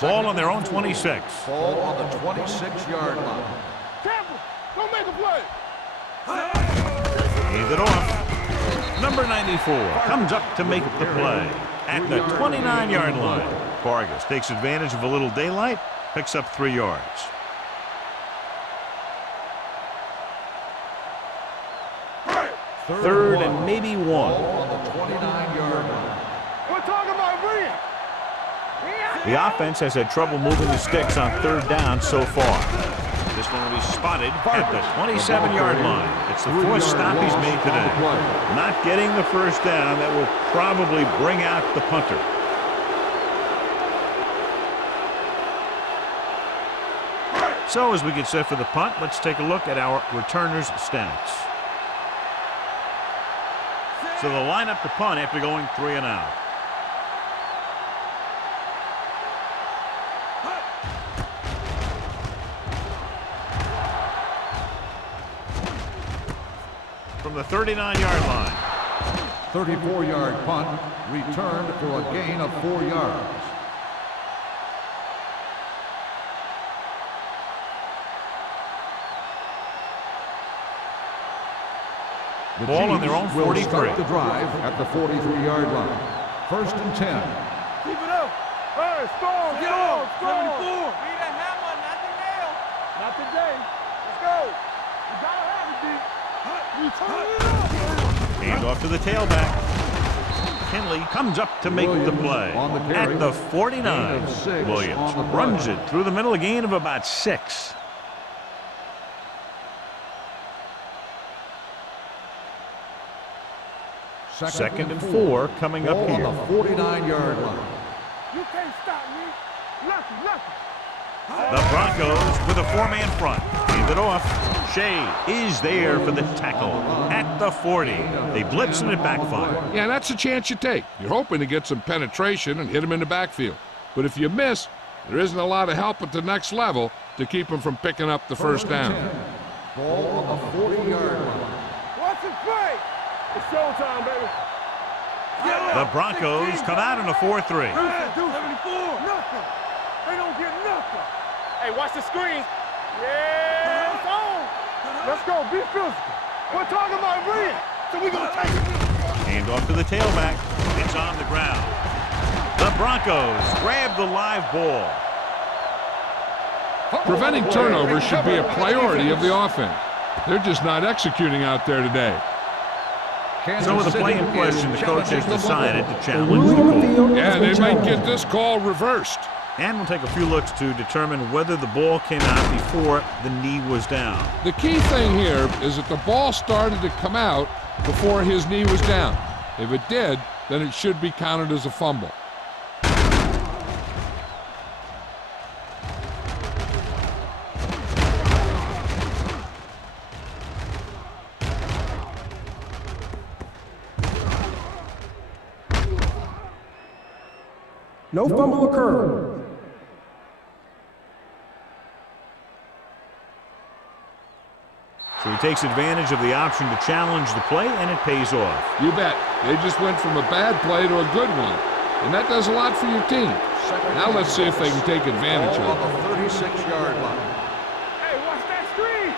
Ball on their own 26. Ball on the 26-yard line. Tampa, don't make a play! Gave it off. Number 94 comes up to make the play at the 29-yard line. Vargas takes advantage of a little daylight, picks up 3 yards. Third and maybe 1. Ball on the 29-yard line. We're talking about Rhea! The offense has had trouble moving the sticks on 3rd down so far. This one will be spotted at the 27-yard line. It's the 4th stop he's made today. Not getting the 1st down, that will probably bring out the punter. So as we get set for the punt, let's take a look at our returners' stats. So they'll line up to punt after going 3-and-out. From the 39-yard line. 34-yard punt, returned for a gain of 4 yards. The Ball on their own will 43. start the drive at the 43-yard line. 1st and 10. Keep it up! Hey, strong, strong, strong! 74! Need a hammer, not the nail. Not today. Let's go! You gotta have it, D. You turn it up! Hand off to the tailback. Kinley comes up to make the play on the carry. at the 49. Gain of 6 Williams on the play. runs it through the middle, a gain of about 6. Second and 4 coming up Ball here. on the 49-yard line. You can't stop me. Lucky, lucky. The Broncos with a 4-man front. Hand it off. Shea is there for the tackle at the 40. They blitz and it backfire. Yeah, that's a chance you take. You're hoping to get some penetration and hit him in the backfield. But if you miss, there isn't a lot of help at the next level to keep him from picking up the 1st down. Ball on the 40-yard line. Watch it play. It's showtime, baby. The Broncos come out in a 4-3. 74. Nothing. They don't get nothing. Hey, watch the screen. Yeah, it's on. Let's go. Be physical. We're talking about Rhea, so we're going to take it. Hand off to the tailback. It's on the ground. The Broncos grab the live ball. Preventing turnovers should be a priority of the offense. They're just not executing out there today. So with the play in question, the coach has decided to challenge Ruling the on the call. field. Yeah, has they been might challenged. get this call reversed. And we'll take a few looks to determine whether the ball came out before the knee was down. The key thing here is that the ball started to come out before his knee was down. If it did, then it should be counted as a fumble. No fumble occurred. So he takes advantage of the option to challenge the play, and it pays off. You bet. They just went from a bad play to a good one. And that does a lot for your team. Now let's see if they can take advantage Ball of it. on the 36-yard line. Hey, watch that screen.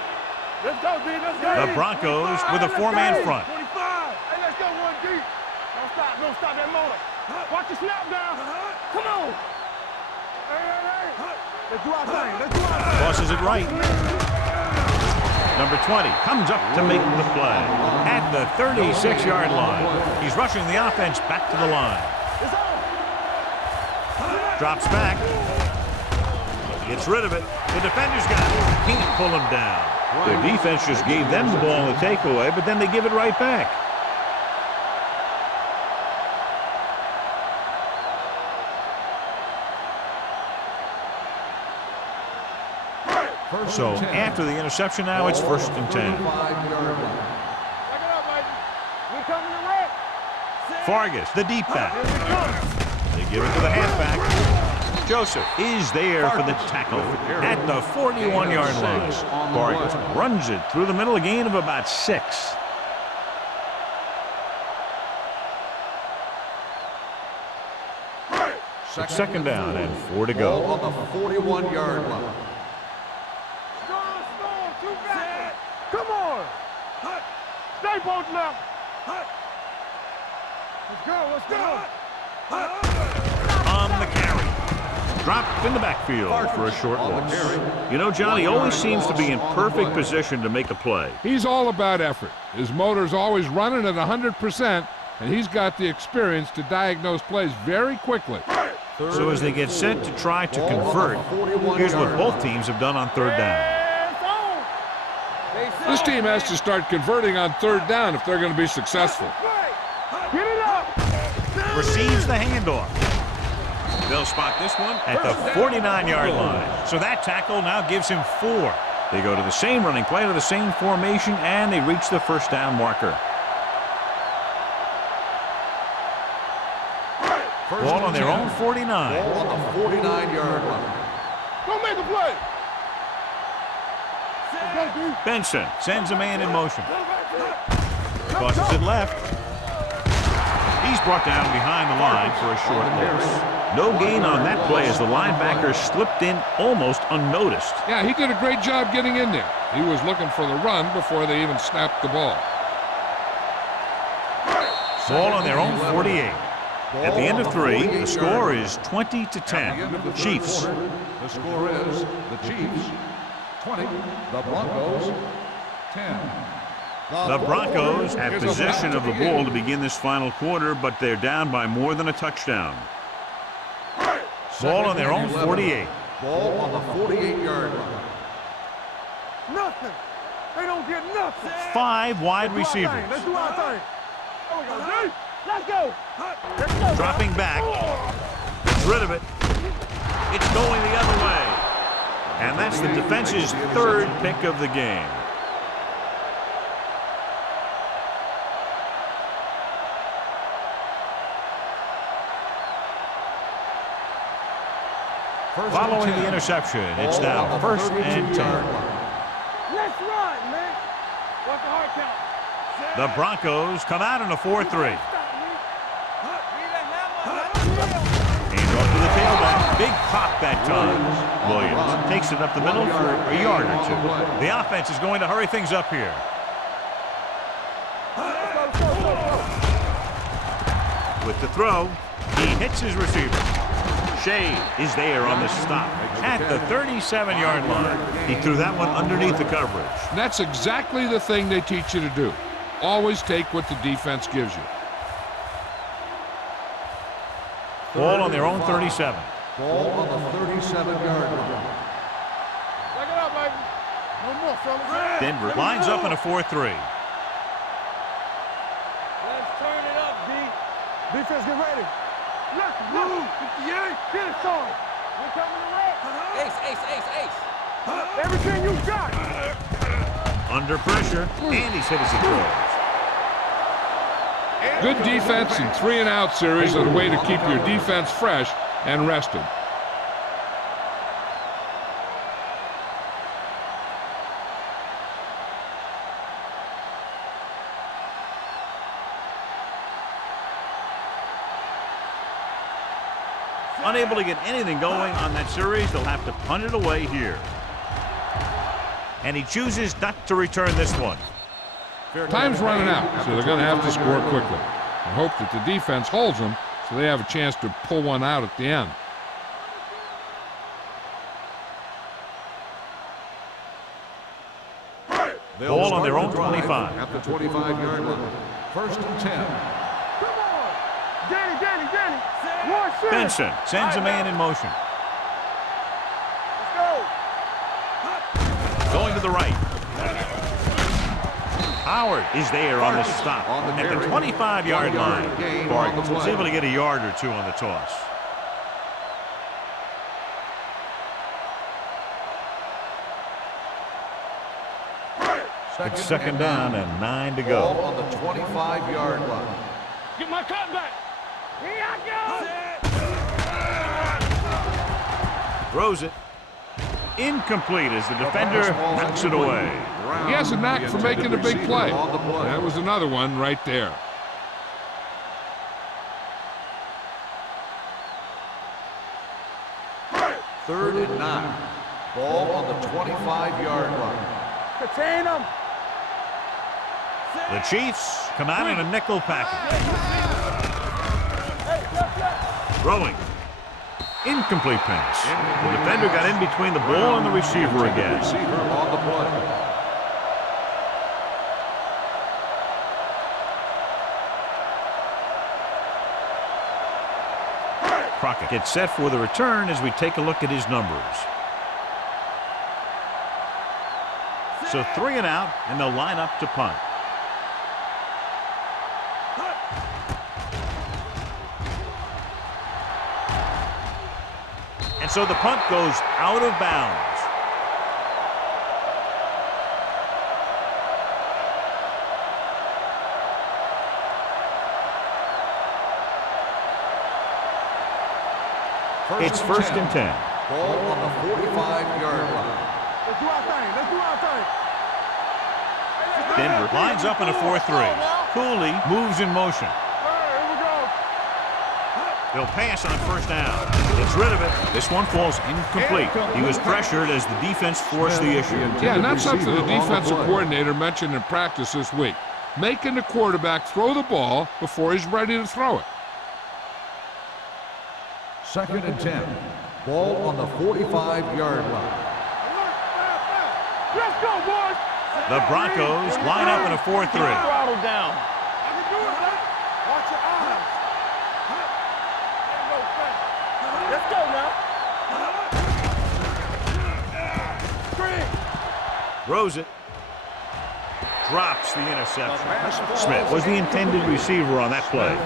Let's go, D. Let's go. The Broncos with a 4-man front. 25. Hey, let's go, 1 deep. Don't stop. Don't stop that motor. Watch the snap down. Come on. Hey. Let's do our thing. Let's do our thing. Tosses it right. Number 20 comes up to make the play at the 36-yard line. He's rushing the offense back to the line. Drops back. Gets rid of it. The defender's got it. Can't pull him down. Their defense just gave them the ball in the takeaway, but then they give it right back. So after the interception now, it's 1st and 10. Vargas, the deep back. They give it to the halfback. Joseph is there for the tackle at the 41-yard line. Vargas runs it through the middle, a gain of about 6. Second down and 4 to go. On the 41-yard line. Come on! Stay both left! Let's go, let's go! On the carry. Dropped in the backfield for a short loss. You know, John, he always seems to be in perfect position to make a play. He's all about effort. His motor's always running at 100%, and he's got the experience to diagnose plays very quickly. So as they get set to try to convert, here's what both teams have done on 3rd down. This team has to start converting on 3rd down if they're going to be successful. Get it up! Receives the handoff. They'll spot this one at the 49-yard line. So that tackle now gives him 4. They go to the same running play to the same formation, and they reach the 1st down marker. Ball on their own 49. Ball on the 49-yard line. Don't make a play! Benson sends a man in motion. Crosses it left. He's brought down behind the line for a short loss. No gain on that play as the linebacker slipped in almost unnoticed. Yeah, he did a great job getting in there. He was looking for the run before they even snapped the ball. Ball on their own 48. At the end of 3, the score is 20-10. Chiefs. The score is the Chiefs 20, the Broncos 10. The Broncos have possession of the ball to begin this final quarter, but they're down by more than a touchdown. Ball on their own 48. Ball on the 48-yard line. Nothing! They don't get nothing! 5 wide Let's do our receivers. thing. Let's do our thing. There we go, D. Let's go! Let's go! Dropping back. Gets rid of it. It's going the other way. And that's the defense's 3rd pick of the game. Following the interception, it's now 1st and 10. Let's run, man! What's the hard count? The Broncos come out in a 4-3. Hands off to the tailback. Big pop that time. Williams takes it up the middle for a yard or 2. The offense is going to hurry things up here. With the throw, he hits his receiver. Shea is there on the stop at the 37-yard line. He threw that one underneath the coverage. That's exactly the thing they teach you to do. Always take what the defense gives you. Ball on their own 37. Ball on the 37-yard line. Check it out, baby. No more, fellas. Denver lines up in a 4-3. Let's turn it up, D. Defense, get ready. Let's move. 58. Get it started. We're coming to wreck. Ace. Everything you got. Under pressure, and he's hit as he throws. Good defense and 3-and-out series are the way to keep your defense fresh and rested. Unable to get anything going on that series, they'll have to punt it away here. And he chooses not to return this one. Time's running out, so they're going to have to score quickly. I hope that the defense holds them so they have a chance to pull one out at the end. They'll Ball on their start own the drive 25. at the 25-yard line. First and 10. Come on. Danny. One shit. Benson sends a man in motion. Let's go. Going to the right. Howard is there on the stop On the at the carry. 25-yard 1 yard line. gain Vargas on the was play. able to get a yard or two on the toss. It's second down and 9 to Ball go. on the 25-yard line. Get my cut back. Here I go. Throws it. Incomplete as the defender knocks it away. He has a knack for making a big play. On the play. That was another one right there. Third and 9. Ball on the 25-yard line. Contain them. The Chiefs come out in a nickel package. Throwing. Incomplete pass. The defender got in between the ball and the receiver again. Receiver on the play. Crockett gets set for the return as we take a look at his numbers. So 3 and out, and they'll line up to punt. And so the punt goes out of bounds. It's first and 10. Ball on the 45-yard line. Let's do our thing. Denver lines up in a 4-3. Cooley moves in motion. Here we go. They'll pass on first down. Gets rid of it. This one falls incomplete. He was pressured as the defense forced the issue. Yeah, and that's something the defensive coordinator mentioned in practice this week. Making the quarterback throw the ball before he's ready to throw it. Second and 10. Ball on the 45-yard line. Let's go, boys. The Broncos line up in a 4-3. Throttle down. I can do it, man. Watch your eyes. Let's go now. Throws it. Drops the interception. Smith was the intended receiver on that play.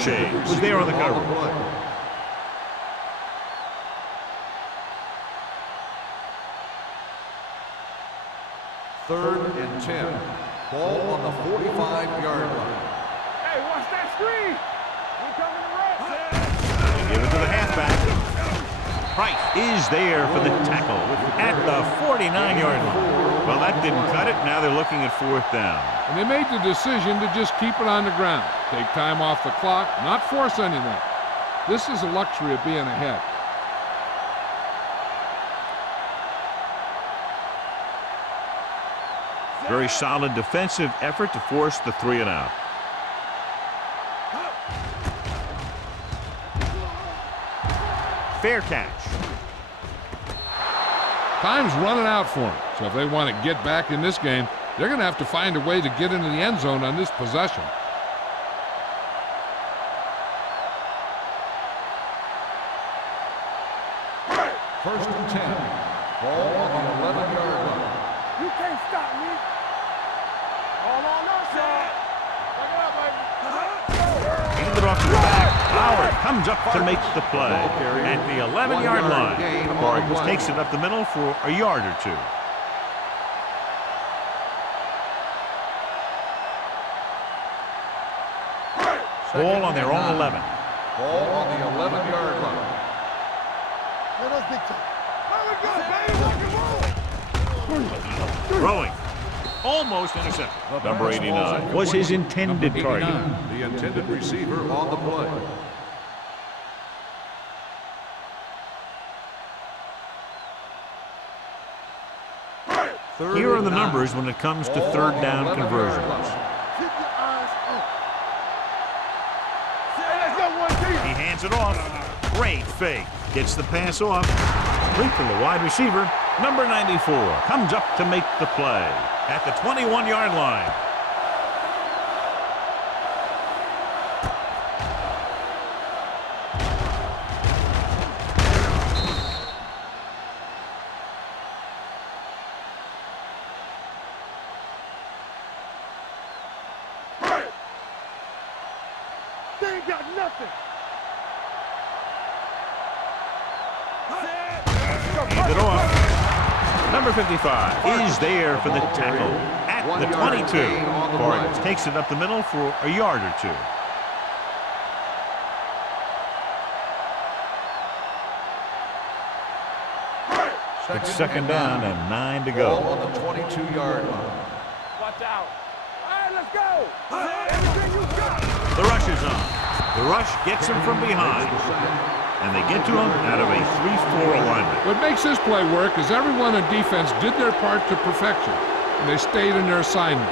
Shea was there on the coverage. Third and 10. Ball on the 45-yard line. Hey, watch that screen. We coming to rest. They give it to the halfback. Price is there for the tackle at the 49-yard line. Well, that didn't cut it. Now they're looking at fourth down. And they made the decision to just keep it on the ground. Take time off the clock, not force anything. This is a luxury of being ahead. Very solid defensive effort to force the 3 and out. Fair catch. Time's running out for them. So if they want to get back in this game, they're going to have to find a way to get into the end zone on this possession. First and 10. Ball on the 11-yard line. You can't stop me. All on us, y'all. Back it up, baby. Hand it off to the back. Howard comes up to make the play at the 11-yard line. Vargas takes it up the middle for a yard or two. Ball on their own 11. Ball on the 11-yard line. Let us big time. There we go, baby. Rock and roll. Throwing. Almost intercepted. Number 89 was his intended target. The intended receiver on the play. Here are the numbers when it comes to third down conversions. Keep your eyes up. Hey, let's go, one team. He hands it off. Great fake. Gets the pass off. Complete to the wide receiver. Number 94 comes up to make the play. at the 21-yard line. They ain't got nothing. Hand it off. Number 55 is there for the tackle at the 22. Barnes takes it up the middle for a yard or two. It's second down and 9 to go. Ball on the 22-yard line. Watch out. All right, let's go. Everything you got. The rush is on. The rush gets him from behind. And they get to him out of a 3-4 alignment. What makes this play work is everyone on defense did their part to perfection, and they stayed in their assignment.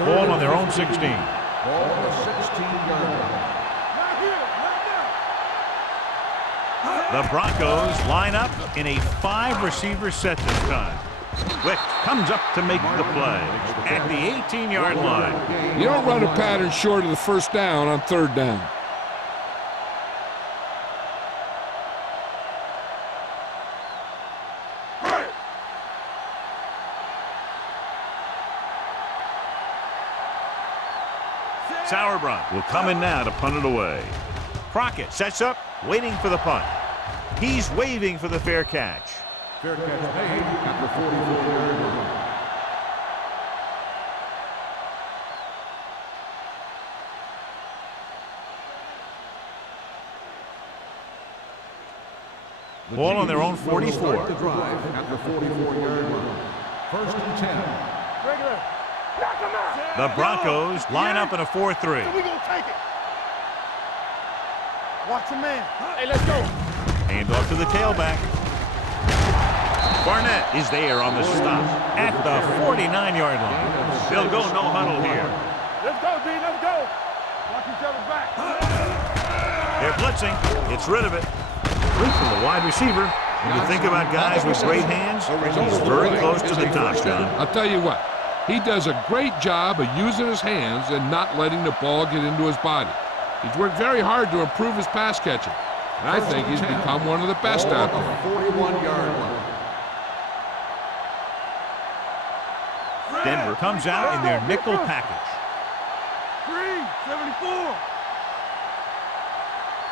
Ball on their own 16. Ball on the 16-yard line. Not here, not now. The Broncos line up in a 5-receiver set this time. Wick comes up to make the play at the 18-yard line. You don't run a pattern short of the first down on third down. Sauerbrunn will come in now to punt it away. Crockett sets up, waiting for the punt. He's waving for the fair catch. Fair catch made at the 44-yard line. Ball on their own 44. Start the drive at the 44-yard line. First and 10. Regular. Knock him out. The Broncos line up in a 4-3. We gonna take it. Watch the man. Hey, let's go. Hand off to the tailback. Barnett is there on the stop at the 49-yard line. They'll go no huddle here. Let's go, D. Let's go. Watch each other back. They're blitzing. It's rid of it. Great from the wide receiver. When you think about guys with great hands, he's very close to the top, John. I'll tell you what, he does a great job of using his hands and not letting the ball get into his body. He's worked very hard to improve his pass catching, and I think he's become one of the best out there. 41-yard line. Denver comes out in their nickel package. 374.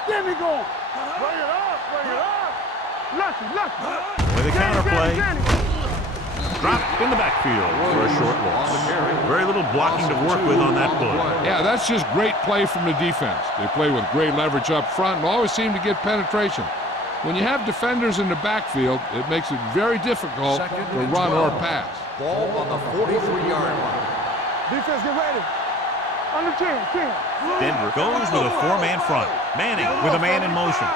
There we go. Bring it up, bring it up. Lucky. With a counterplay, dropped in the backfield for a short loss. Very little blocking to work with on that play. Yeah, that's just great play from the defense. They play with great leverage up front and always seem to get penetration. When you have defenders in the backfield, it makes it very difficult to run or pass. Ball on the 43-yard line. Defense, get ready. Under 10. Denver goes with a 4-man front. Manning with a man in motion.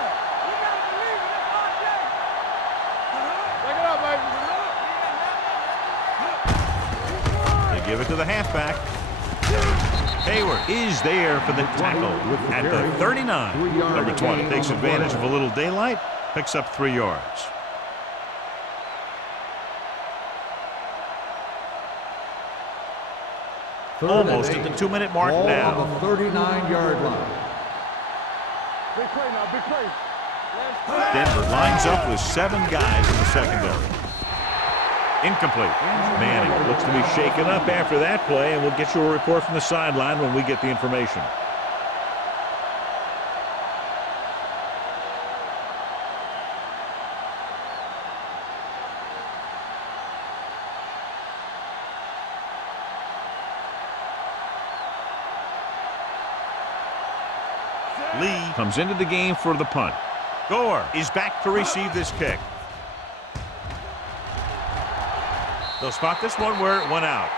Back it up, baby. They give it to the halfback. Hayward is there for the tackle at the 39. Number 20 takes advantage of a little daylight, picks up 3 yards. Almost at the 2-minute mark Ball now. on the 39-yard line. Big play now, big play. Denver lines up with 7 guys in the secondary. Incomplete. Manning looks to be shaken up after that play, and we'll get you a report from the sideline when we get the information. Lee comes into the game for the punt. Gore is back to receive this kick. They'll spot this one where it went out.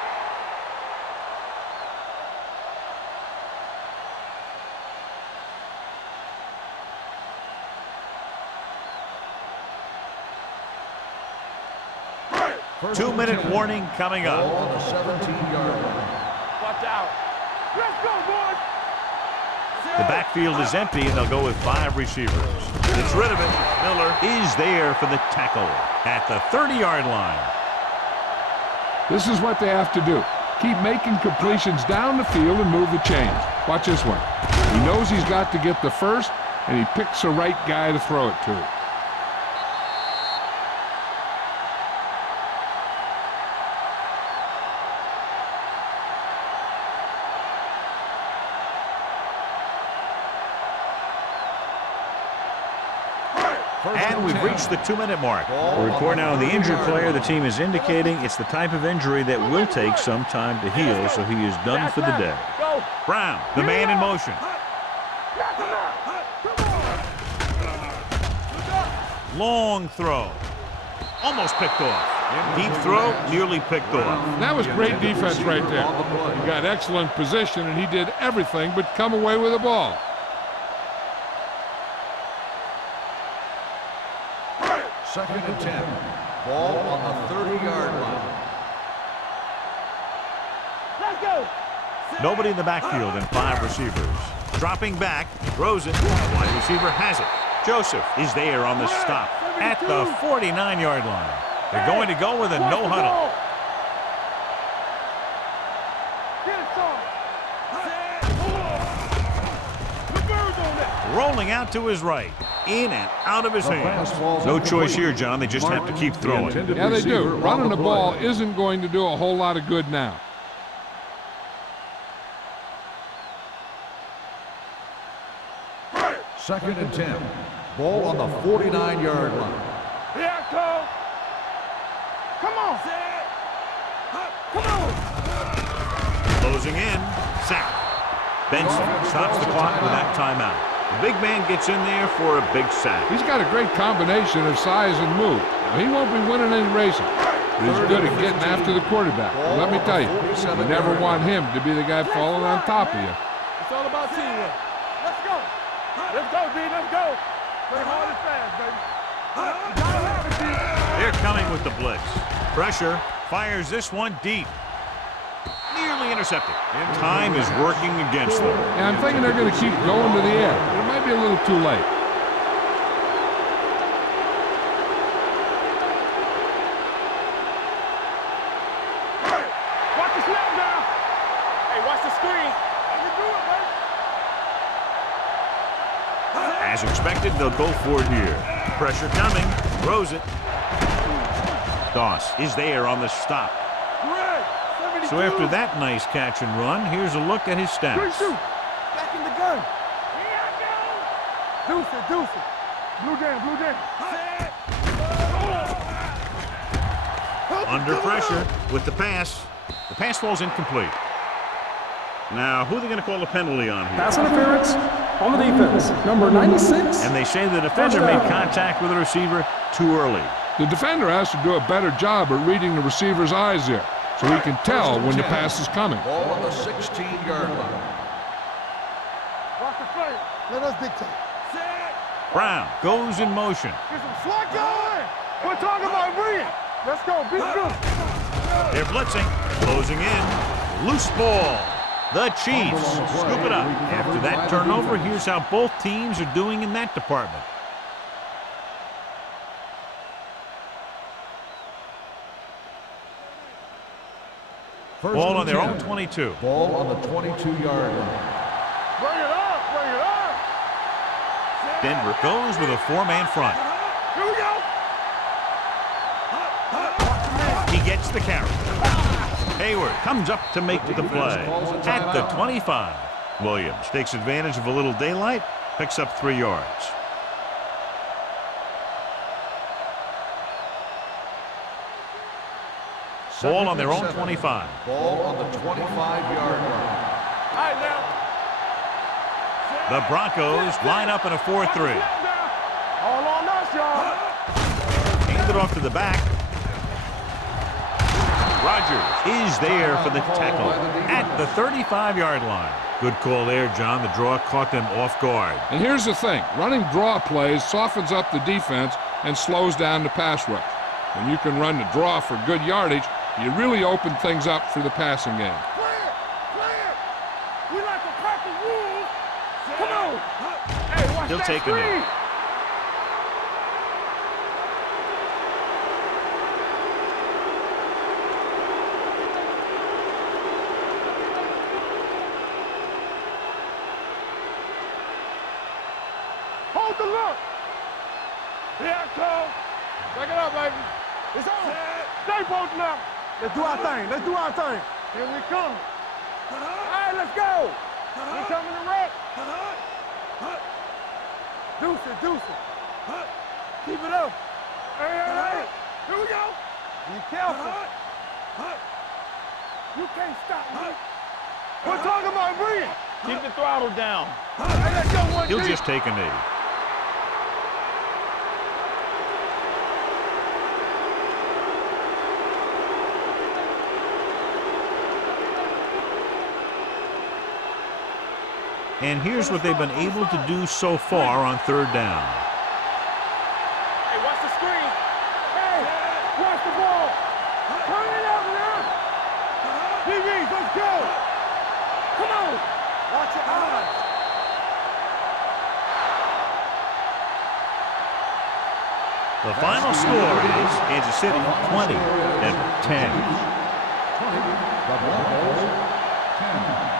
First 2-minute and 10. warning coming Ball up. on the 17-yard line. Watch out. Let's go, boys. The backfield is empty, and they'll go with 5 receivers. Gets rid of it. Miller is there for the tackle at the 30-yard line. This is what they have to do. Keep making completions down the field and move the chains. Watch this one. He knows he's got to get the first, and he picks the right guy to throw it to. And we've reached the 2-minute mark. A report now on the injured player. The team is indicating it's the type of injury that will take some time to heal, so he is done for the day. Brown, the man in motion. Long throw. Almost picked off. Deep throw, nearly picked off. That was great defense right there. He got excellent position, and he did everything but come away with the ball. Second and 10. Ball on the 30-yard line. Let's go. Nobody in the backfield and 5 receivers. Dropping back, throws it. Wide receiver has it. Joseph is there on the stop at the 49-yard line. They're going to go with a no huddle. Rolling out to his right. In and out of his hands. No choice here, John. They just have to keep throwing. Yeah, they do. Running the ball isn't going to do a whole lot of good now. Second and 10. Ball on the 49-yard line. Here I come. Come on. Come on. Closing in. Sack. Benson stops the clock with that timeout. The big man gets in there for a big sack. He's got a great combination of size and move. Now, he won't be winning any races, but he's good at getting after the quarterback. Well, let me tell you, you never want him to be the guy falling on top of you. It's all about teamwork. Let's go. Let's go, D. Let's go. Play hard and fast, baby. You gotta have it, D. They're coming with the blitz. Pressure. Fires this one deep. Nearly intercepted. Time is working against them. Yeah, I'm thinking they're going to keep going to the air, but it might be a little too late. Watch the snap now. Hey, watch the screen. Let me do it, man. As expected, they'll go for it here. Pressure coming. Throws it. Doss is there on the stop. So after that nice catch and run, here's a look at his stats. Back in the gun. Deuce it, deuce it. Blue jam, blue jam. Under pressure with the pass. The pass falls incomplete. Now, who are they going to call a penalty on here? Pass interference on the defense, number 96. And they say the defender made contact with the receiver too early. The defender has to do a better job at reading the receiver's eyes there, so he can tell when the pass is coming. Ball on the 16-yard line. Watch the play. Let us dictate. Brown goes in motion. Get some slack going. We're talking about Bree. Let's go. Beat good. They're blitzing. Closing in. Loose ball. The Chiefs scoop it up. After that turnover, here's how both teams are doing in that department. Ball on their own 22. Ball on the 22-yard line. Bring it up. Bring it up. Denver goes with a 4-man front. Here we go. He gets the carry. Hayward comes up to make the play at the 25. Williams takes advantage of a little daylight, picks up 3 yards. Ball on their own 25. Ball on the 25-yard line. All right, now. The Broncos line up in a 4-3. All on us, y'all. Hand it off to the back. Rodgers is there for the tackle at the 35-yard line. Good call there, John. The draw caught them off guard. And here's the thing. Running draw plays softens up the defense and slows down the pass rush. When you can run the draw for good yardage, you really open things up for the passing game. Play it. Play it. We like to practice rules. He'll take a knee. Hold the look. Yeah, Cole. Break it up, baby. It's on. Stay posting up. Let's do our thing. Let's do our thing. Here we come. All right, let's go. We coming to wreck. Deuce it, deuce it. Keep it up. Hey. Here we go. Be careful. You can't stop me. We're talking about bringing. Keep the throttle down. Hey, let's go one He'll deep. just take a knee. And here's what they've been able to do so far on third down. Hey, watch the screen. Hey, watch the ball. Turn it up now. DBs, let's go. Come on. Watch your eyes. The final score is Kansas City 20, Denver 10. 20, the Broncos 10.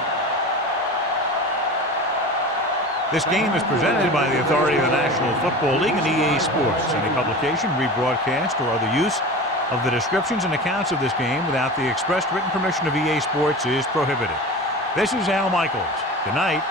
This game is presented by the authority of the National Football League and EA Sports. Any publication, rebroadcast, or other use of the descriptions and accounts of this game without the expressed written permission of EA Sports is prohibited. This is Al Michaels. Good night.